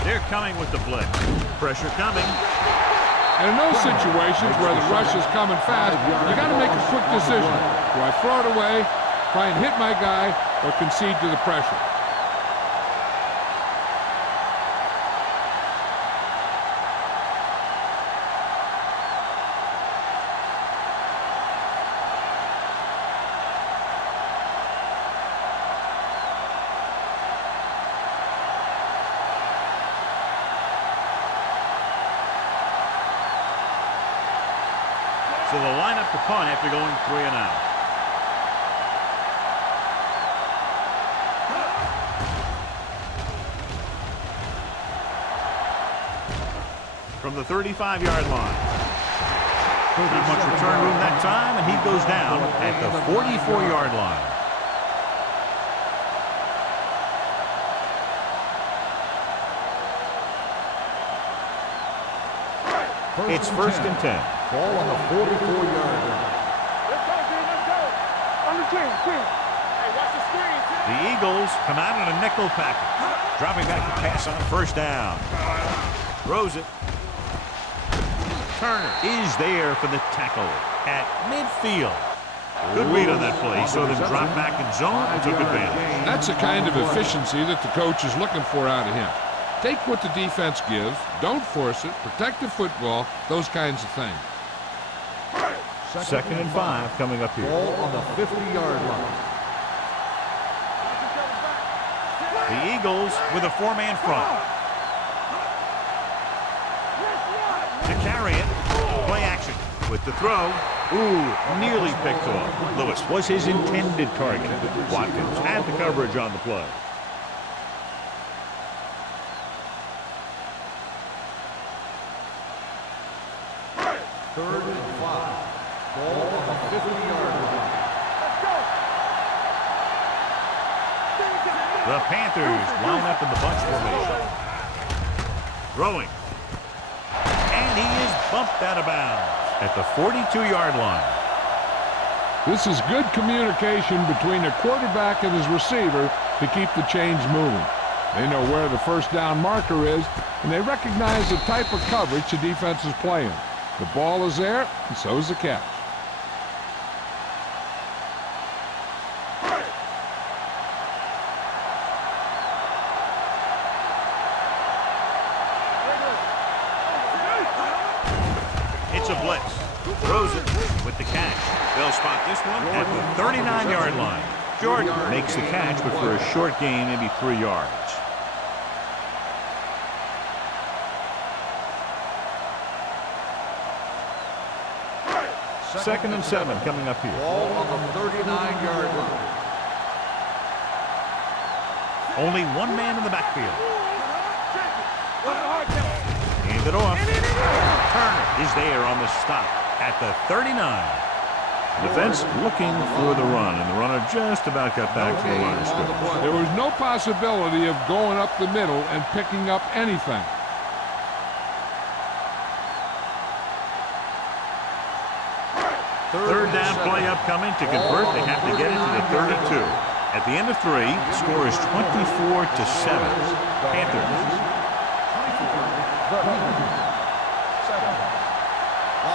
They're coming with the blitz. Pressure coming. And in those situations where the rush is coming fast, you got to make a quick decision. Do I throw it away, try and hit my guy, or concede to the pressure? So they'll line up the punt after going 3 and out. From the 35-yard line. Not much return room that time, and he goes down at the 44-yard line. It's first and 10. Ball on the 44-yard line. Let's go, dude. Let's go. On the team. Hey, watch the screen. The Eagles come out in a nickel package. Dropping back to pass on first down. Throws it. Turner is there for the tackle at midfield. Good read on that play. He saw them drop back in zone and took advantage. That's the kind of efficiency that the coach is looking for out of him. Take what the defense gives, don't force it, protect the football, those kinds of things. Second and 5 coming up here. Ball on the 50-yard line. The Eagles with a 4-man front. To carry it, play action with the throw. Ooh, nearly picked off. Lewis was his intended target. Watkins had the coverage on the play. Third and 5. Ball on the 50-yard line. The Panthers line up in the bunch formation. Throwing. And he is bumped out of bounds at the 42-yard line. This is good communication between the quarterback and his receiver to keep the chains moving. They know where the first down marker is, and they recognize the type of coverage the defense is playing. The ball is there, and so is the catch. It's a blitz. Throws it. with the catch. They'll spot this one at the 39-yard line. Jordan makes the catch, but for a short gain, maybe 3 yards. Second and 7 coming up here. Ball on the 39-yard line. Only one man in the backfield. Hand it off. Turner is there on the stop at the 39. Defense looking for the run, and the runner just about got back to the line of scrimmage. There was no possibility of going up the middle and picking up anything. Third down play upcoming. To convert, they have to get it to the 32. At the end of 3, the score is 24-7. Panthers.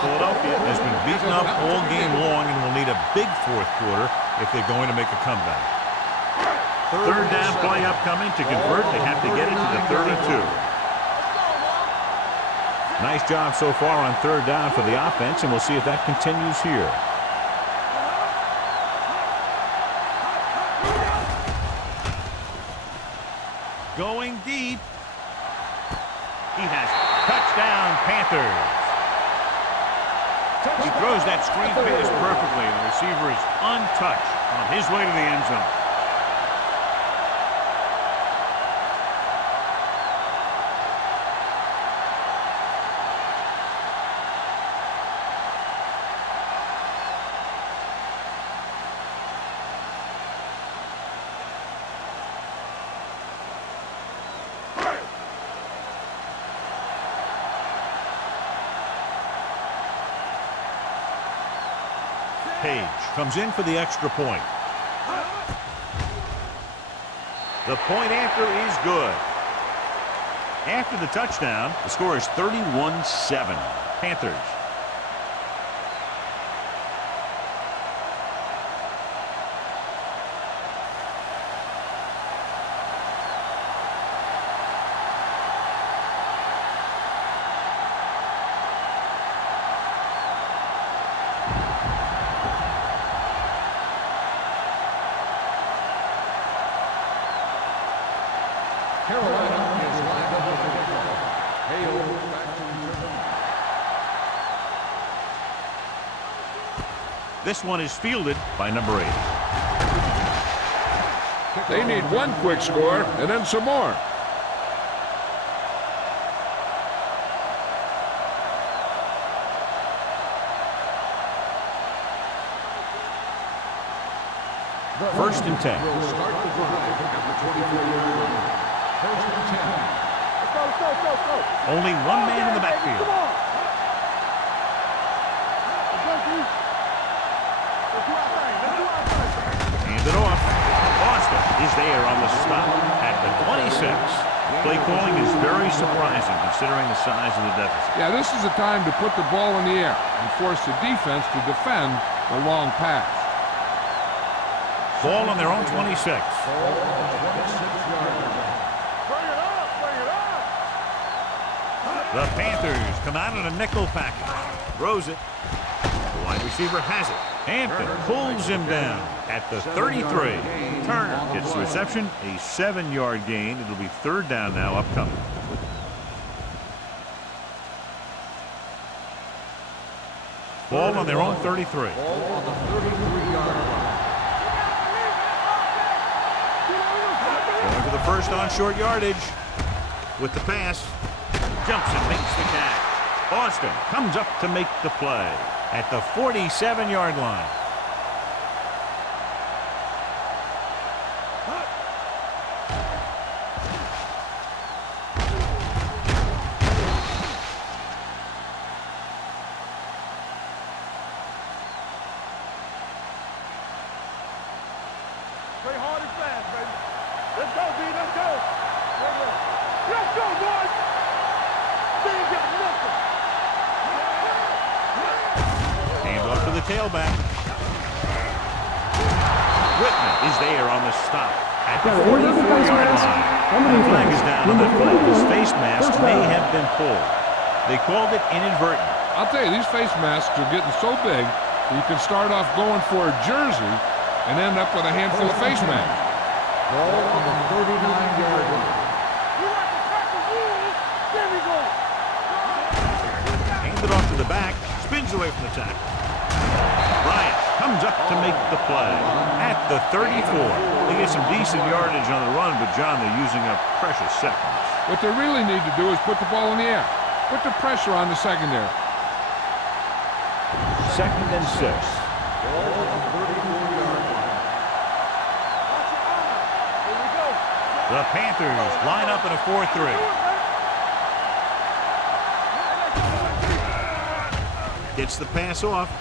Philadelphia has been beaten up all game long and will need a big fourth quarter if they're going to make a comeback. Third down play upcoming. To convert, they have to get it to the 32. Nice job so far on third down for the offense, and we'll see if that continues here. Going deep. He has touchdown, Panthers. He throws that screen pass perfectly, and the receiver is untouched on his way to the end zone. Page comes in for the extra point. The point after is good. After the touchdown, the score is 31-7. Panthers. This one is fielded by number 8. They need one quick score and then some more. First and 10. Will start the drive at the 24-yard line. First and 10. Go. Only one man in the backfield. Hand it off. Foster is there on the stop at the 26. Play calling is very surprising considering the size of the deficit. Yeah, this is the time to put the ball in the air and force the defense to defend the long pass. Ball on their own 26. Bring it up. The Panthers come out in a nickel package. Throws it. The wide receiver has it. Hampton pulls him down at the 33. Turner gets the reception, a 7-yard gain. It'll be third down now upcoming. Ball on their own 33. Ball on the 33-yard line. Going for the first on short yardage. With the pass. Jumps and makes the catch. Boston comes up to make the play at the 47-yard line. Play hard and fast, baby. Let's go, B. Let's go. Let's go, boys. Things get nothing. Hand off to the tailback. Whitman is there on the stop at the 44-yard line. The flag is down on the play. His face mask may have been pulled. They called it inadvertent. I'll tell you, these face masks are getting so big, You can start off going for a jersey and end up with a handful of face masks. Ball on the 39-yard line. You like to tackle rules? There we go. Hands it off to the back. Spins away from the tackle. Bryant comes up to make the play at the 34. They get some decent yardage on the run, but John, they're using up precious seconds. What they really need to do is put the ball in the air. Put the pressure on the secondary. 2nd and 6. Ball on the 34-yard line. Watch your eyes. Here we go. The Panthers line up in a 4-3. Gets the pass off.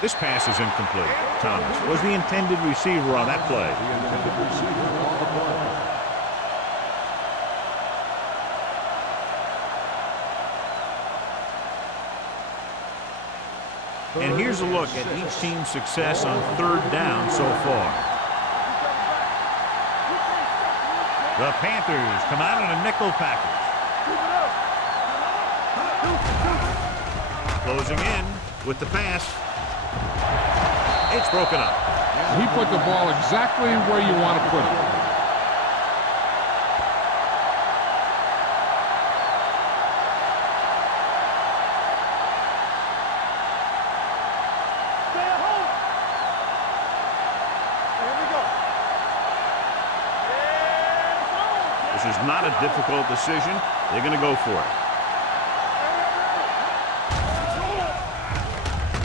This pass is incomplete. Thomas was the intended receiver on that play. The intended receiver on the play. And here's a look at each team's success on 3rd down so far. The Panthers come out in a nickel package. Closing in with the pass. It's broken up. He put the ball exactly where you want to put it. Stay at home. Here we go. And it's on. This is not a difficult decision. They're going to go for it.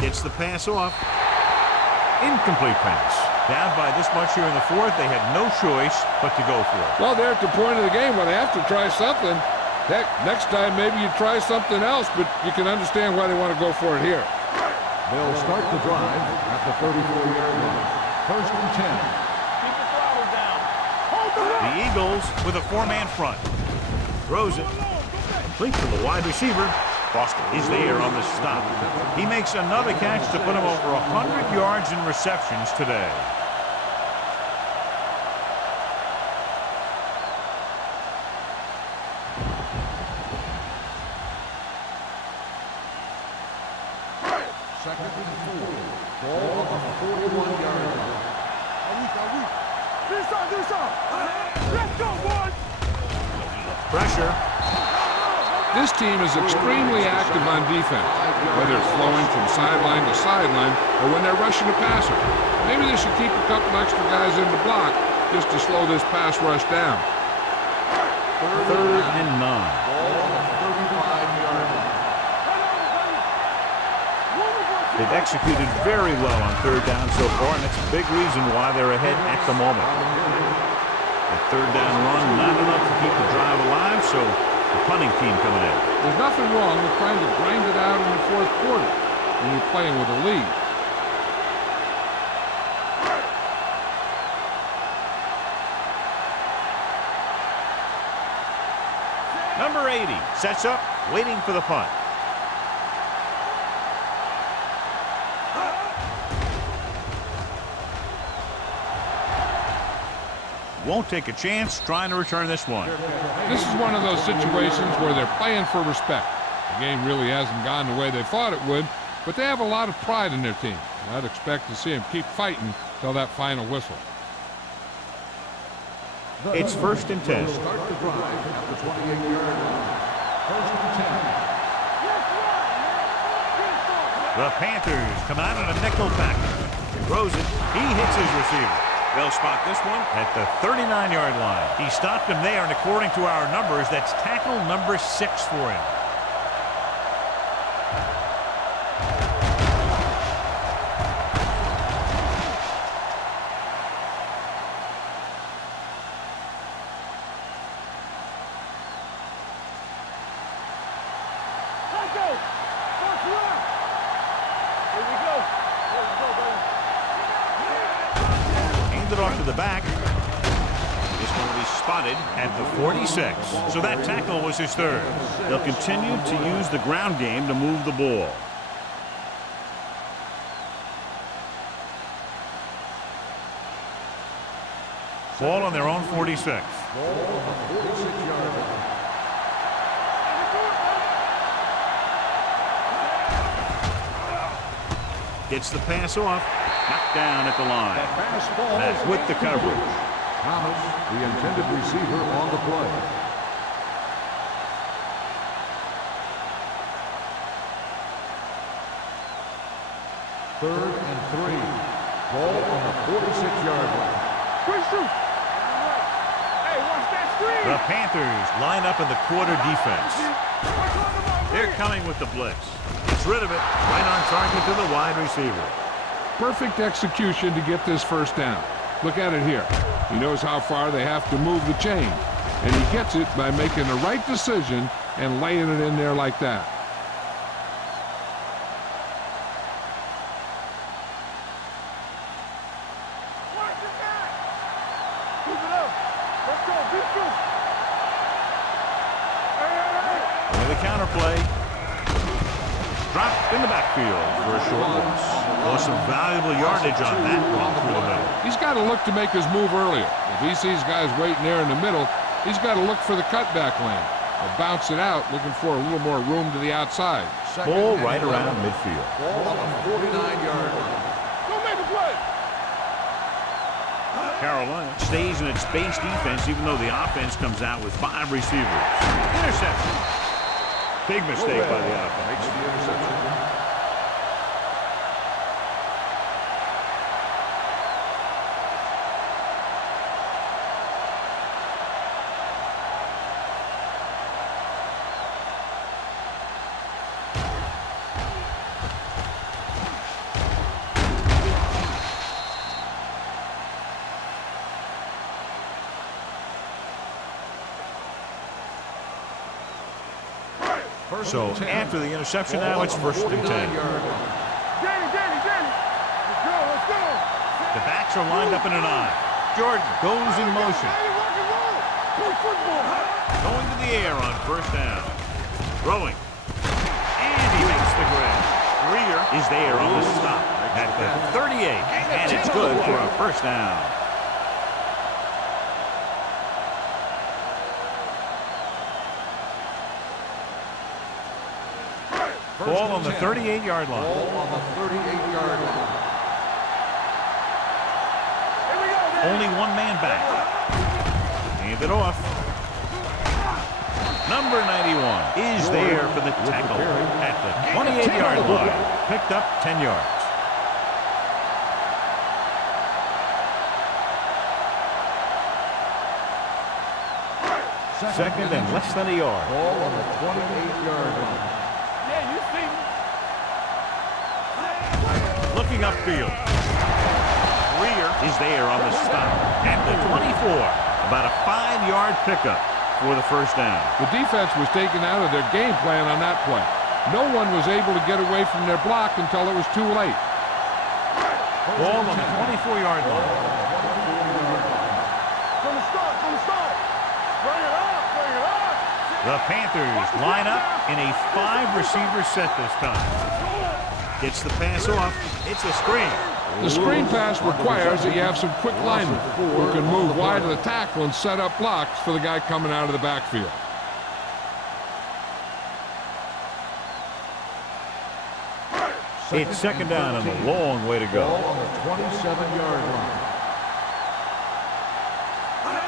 Gets the pass off. Incomplete pass. Down by this much here in the 4th, they had no choice but to go for it. Well, they're at the point of the game where they have to try something. Heck, next time maybe you try something else, but you can understand why they want to go for it here. They'll start the drive at the 34-yard line. 1st and 10. Keep the throttle down. Hold the rope. The Eagles with a 4-man front. Throws it. Complete to the wide receiver. Foster is there on the stop. He makes another catch to put him over 100 yards in receptions today. Second and 4. Ball on the 41-yard line. Do some. Let's go, boys. Pressure. This team is extremely active on defense, whether it's flowing from sideline to sideline or when they're rushing a passer. Maybe they should keep a couple extra guys in the block just to slow this pass rush down. 3rd and 9. Ball on the 35-yard line. They've executed very well on 3rd down so far, and that's a big reason why they're ahead at the moment. The 3rd down run, not enough to keep the drive alive, so the punting team coming in. There's nothing wrong with trying to grind it out in the 4th quarter when you're playing with a lead. Number 80 sets up, waiting for the punt. Won't take a chance trying to return this one. This is one of those situations where they're playing for respect. The game really hasn't gone the way they thought it would, but they have a lot of pride in their team. I'd expect to see them keep fighting till that final whistle. It's 1st and 10. Start the drive at the 28-yard line. 1st and 10. The Panthers come out in a nickel package. Throws it. He hits his receiver. They'll spot this one at the 39-yard line. He stopped him there, and according to our numbers, that's tackle number 6 for him. Let's go. First round. Here we go. Here we go, baby. Hands it off to the back. This one will be spotted at the 46. So that tackle was his 3rd. They'll continue to use the ground game to move the ball. Ball on their own 46. Ball on the 46-yard line. Gets the pass off. Knocked down at the line. That pass falls That's with the coverage. Thomas, the intended receiver on the play. Third and 3. Ball on the 46-yard line. Quick shoot. Hey, watch that screen. The Panthers line up in the quarter defense. They're coming with the blitz. Gets rid of it. Right on target to the wide receiver. Perfect execution to get this first down. Look at it here. He knows how far they have to move the chain, and he gets it by making the right decision and laying it in there like that. Watch the back. Keep it up. Let's go. Beat you. Hey. With a counter play. Dropped in the backfield for a short loss. Lost some valuable yardage on that one through the middle. He's got to look to make his move earlier. If he sees guys waiting there in the middle, he's got to look for the cutback lane or bounce it out, looking for a little more room to the outside. Ball right around midfield. Ball on the 49-yard line. Go make a play. Carolina stays in its base defense even though the offense comes out with 5 receivers. Interception. Big mistake by the offense. Makes the interception. So after the interception now it's first and 10. Danny. Let's go. Let's go. The backs are lined up in an eye. Jordan goes in motion. Hey, rock and roll. Play football. Going to the air on first down. Throwing. And he makes the grab. Greer is there on the stop at the 38. And it's good for a first down. Ball on the 38-yard line. Ball on the 38-yard line. Here we go, man. Only one man back. Hand it off. Number 91 is there for the tackle at the 28-yard line. Picked up 10 yards. Second and less than a yard. Ball on the 28-yard line. Yeah, you see me. Looking upfield. Greer is there on the stop at the 24. About a 5-yard pickup for the first down. The defense was taken out of their game plan on that play. No one was able to get away from their block until it was too late. Ball on the 24-yard line. From the start. Bring it up. The Panthers line up in a 5-receiver set this time. Gets the pass off. It's a screen. The screen pass requires that you have some quick linemen who can move wide of the tackle and set up blocks for the guy coming out of the backfield. It's second down and a long way to go. Ball on the 27-yard line.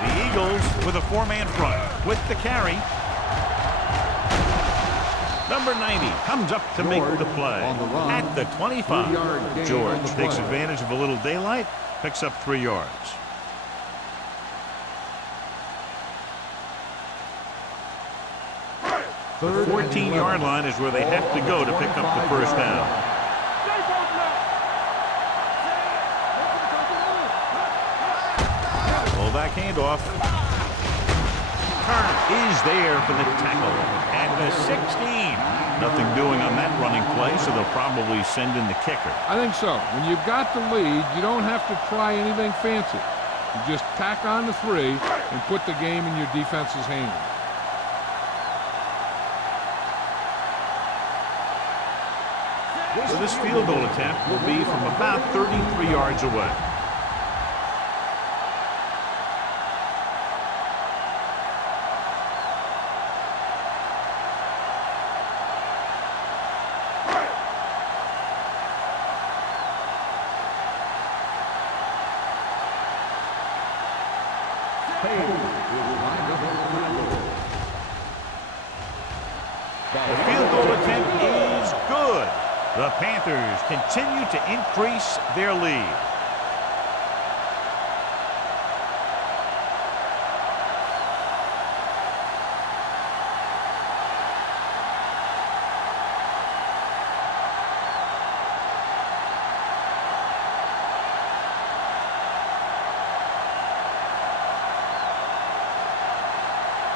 The Eagles with a 4-man front with the carry. Number 90 comes up to make the play at the 25. George takes advantage of a little daylight, picks up 3 yards. The 14-yard line is where they have to go to pick up the first down. Fullback handoff. Turner is there for the tackle at the 16. Nothing doing on that running play, so they'll probably send in the kicker. I think so. When you've got the lead, you don't have to try anything fancy. You just tack on the 3 and put the game in your defense's hands. So this field goal attempt will be from about 33 yards away. The field goal attempt is good. The Panthers continue to increase their lead.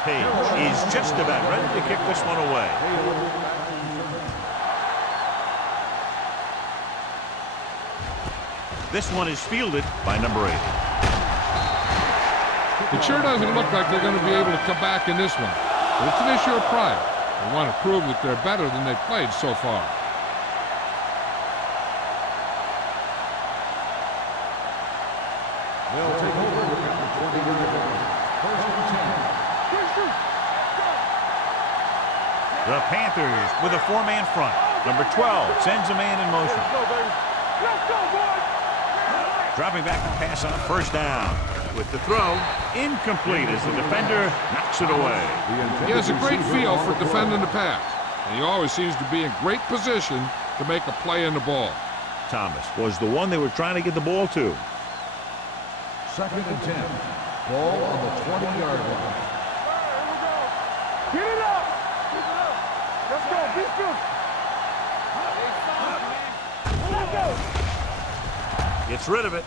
Page is just about ready to kick this one away. This one is fielded by number 8. It sure doesn't look like they're going to be able to come back in this one. But it's an issue of pride. They want to prove that they're better than they've played so far. They'll take over at the 20-yard line. First and 10. The Panthers with a 4-man front. Number 12 sends a man in motion. Let's go, baby. Let's go, boys. Dropping back to pass on first down. With the throw, incomplete as the defender knocks it away. He has a great feel for defending the pass, and he always seems to be in great position to make a play in the ball. Thomas was the one they were trying to get the ball to. Second and 10. Ball on the 20-yard line. Get it up. Let's go. Be good. Let's go. Gets rid of it.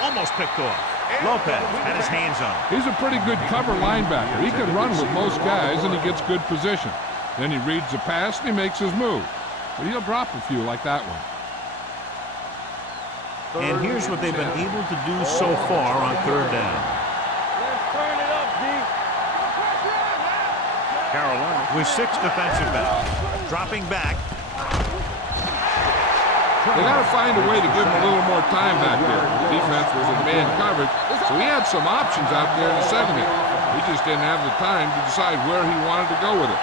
Almost picked off. Lopez had his hands on it. He's a pretty good cover linebacker. He can run with most guys, and he gets good position. Then he reads the pass, and he makes his move. But he'll drop a few like that one. And here's what they've been able to do so far on third down. Let's turn it up, D. Carolina with 6 defensive backs. Dropping back. They got to find a way to give him a little more time back there. The defense was in man coverage, so he had some options out there in the second half. He just didn't have the time to decide where he wanted to go with it.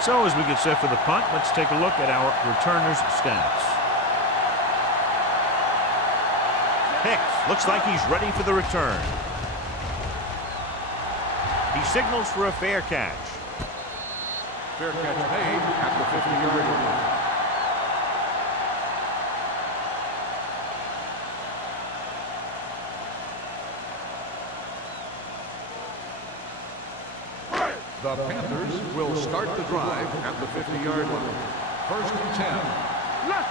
So as we get set for the punt, let's take a look at our returners' stats. Hicks looks like he's ready for the return. He signals for a fair catch. Fair catch made at the 50-yard line. The Panthers will start the drive at the 50-yard line. First and 10. Left.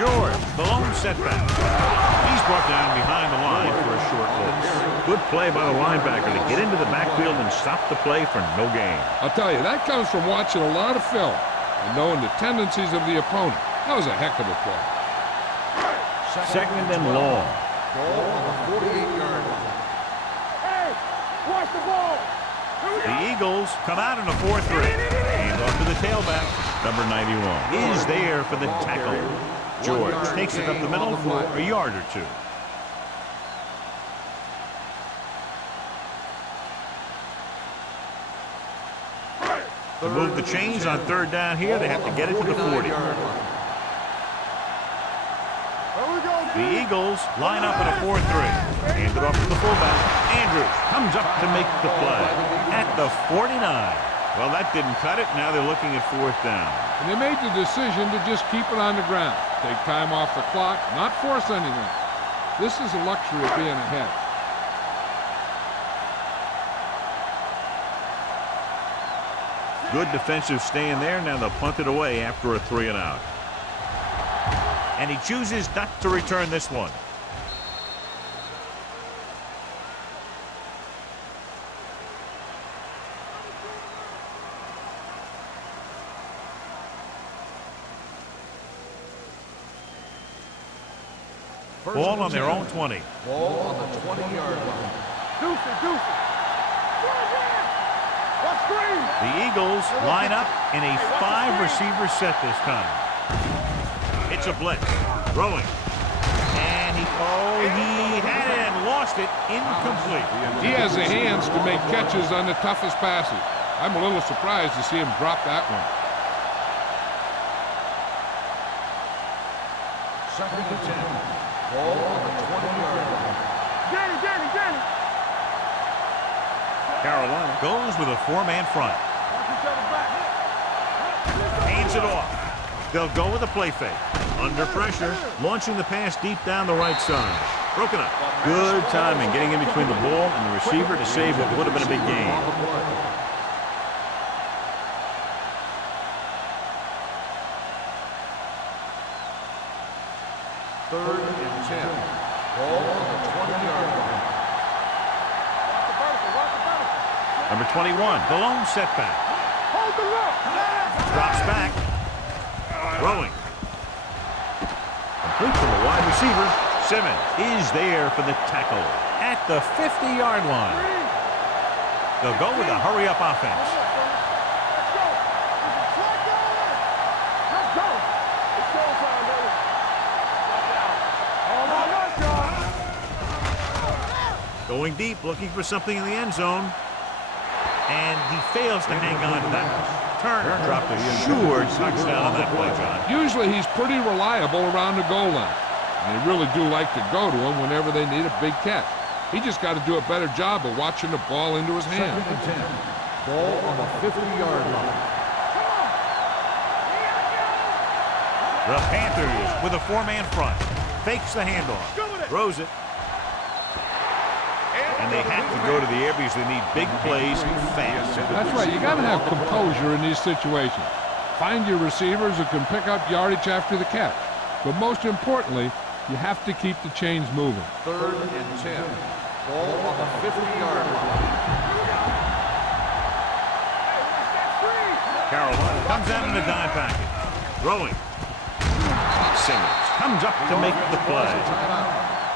George, the lone setback. He's brought down behind the line for a short loss. Good play by the linebacker to get into the backfield and stop the play for no gain. I'll tell you, that comes from watching a lot of film and knowing the tendencies of the opponent. That was a heck of a play. Second and long. Ball on the 48-yard line. Hey, watch the ball. The Eagles come out in a 4-3. Hand off to the tailback. Number 91 is there for the tackle. George takes it up the middle for a yard or two. To move the chains on third down here, they have to get it to the 40. The Eagles line up in a 4-3. Hand it off to the fullback. Andrews comes up to make the play at the 49. Well, that didn't cut it. Now they're looking at fourth down. And they made the decision to just keep it on the ground. Take time off the clock, not force anything. This is a luxury of being ahead. Good defensive stand there. Now they'll punt it away after a 3-and-out. And he chooses not to return this one. Ball on their own 20. Ball on the 20-yard line. Deuce. Let's screen. The Eagles line up in a 5-receiver set this time. It's a blitz. Throwing. And he had it and lost it. Incomplete. He has the hands to make catches on the toughest passes. I'm a little surprised to see him drop that one. Second and 10. Ball on the 20-yard line. Danny. Carolina goes with a 4-man front. Hands it off. They'll go with a play fake. Under pressure, launching the pass deep down the right side. Broken up. Good timing getting in between the ball and the receiver to save what would have been a big gain. Third and 10. Ball on the 20-yard line. Number 21, the lone setback. Hold the look. Drops back. Throwing. Complete from the wide receiver. Simmons is there for the tackle at the 50-yard line. They'll go with a hurry-up offense. Let's go. It's showtime, baby. All on us, y'all. Going deep, looking for something in the end zone. And he fails to hang on to that. Turner dropped a sure touchdown on that play, John. Usually he's pretty reliable around the goal line. And they really do like to go to him whenever they need a big catch. He just got to do a better job of watching the ball into his hand. Second and 10. Ball on the 50-yard line. The Panthers with a 4-man front. Fakes the handoff. Throws it. And they have to go to the air because they need big plays fast. That's right. You got to have composure in these situations. Find your receivers who can pick up yardage after the catch. But most importantly, you have to keep the chains moving. Third and 10. Ball on the 50-yard line. Carolina comes out in the dime package. Throwing. Simmons comes up to make the play.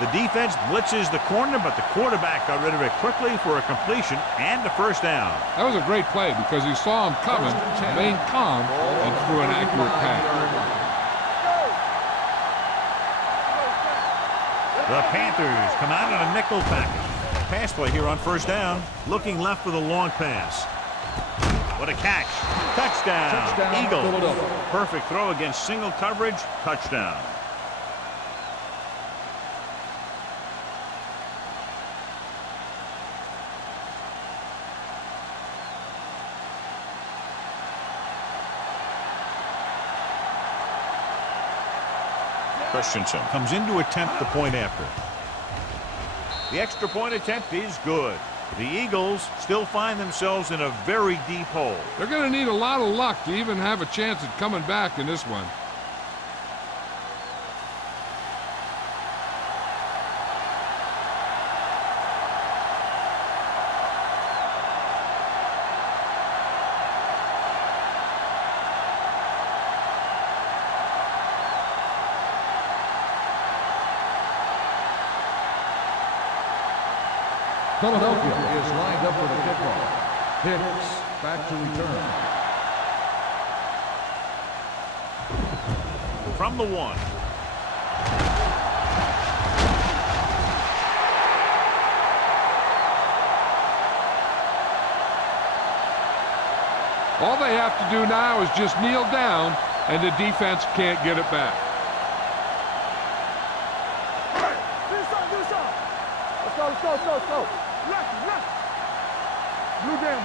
The defense blitzes the corner, but the quarterback got rid of it quickly for a completion and a first down. That was a great play because he saw him coming, remained calm, and threw an accurate pass. The Panthers come out in a nickel package. Pass play here on first down. Looking left with a long pass. What a catch. Touchdown. Eagles. Perfect throw against single coverage. Touchdown. Christensen comes in to attempt the point after. The extra point attempt is good. The Eagles still find themselves in a very deep hole. They're going to need a lot of luck to even have a chance at coming back in this one. Philadelphia is lined up for the kickoff. Hicks back to return. From the 1. All they have to do now is just kneel down, and the defense can't get it back. Let's go. Left. Blue down.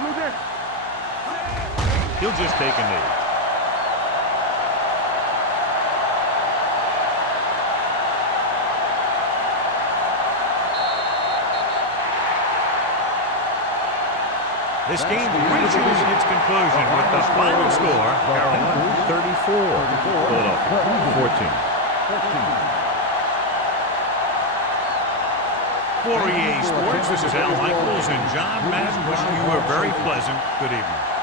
He'll just take a knee. This game reaches its conclusion with the final score, Carolina 34, Philadelphia 14. For EA Sports, this is Al Michaels and John Madden wishing you a very pleasant good evening.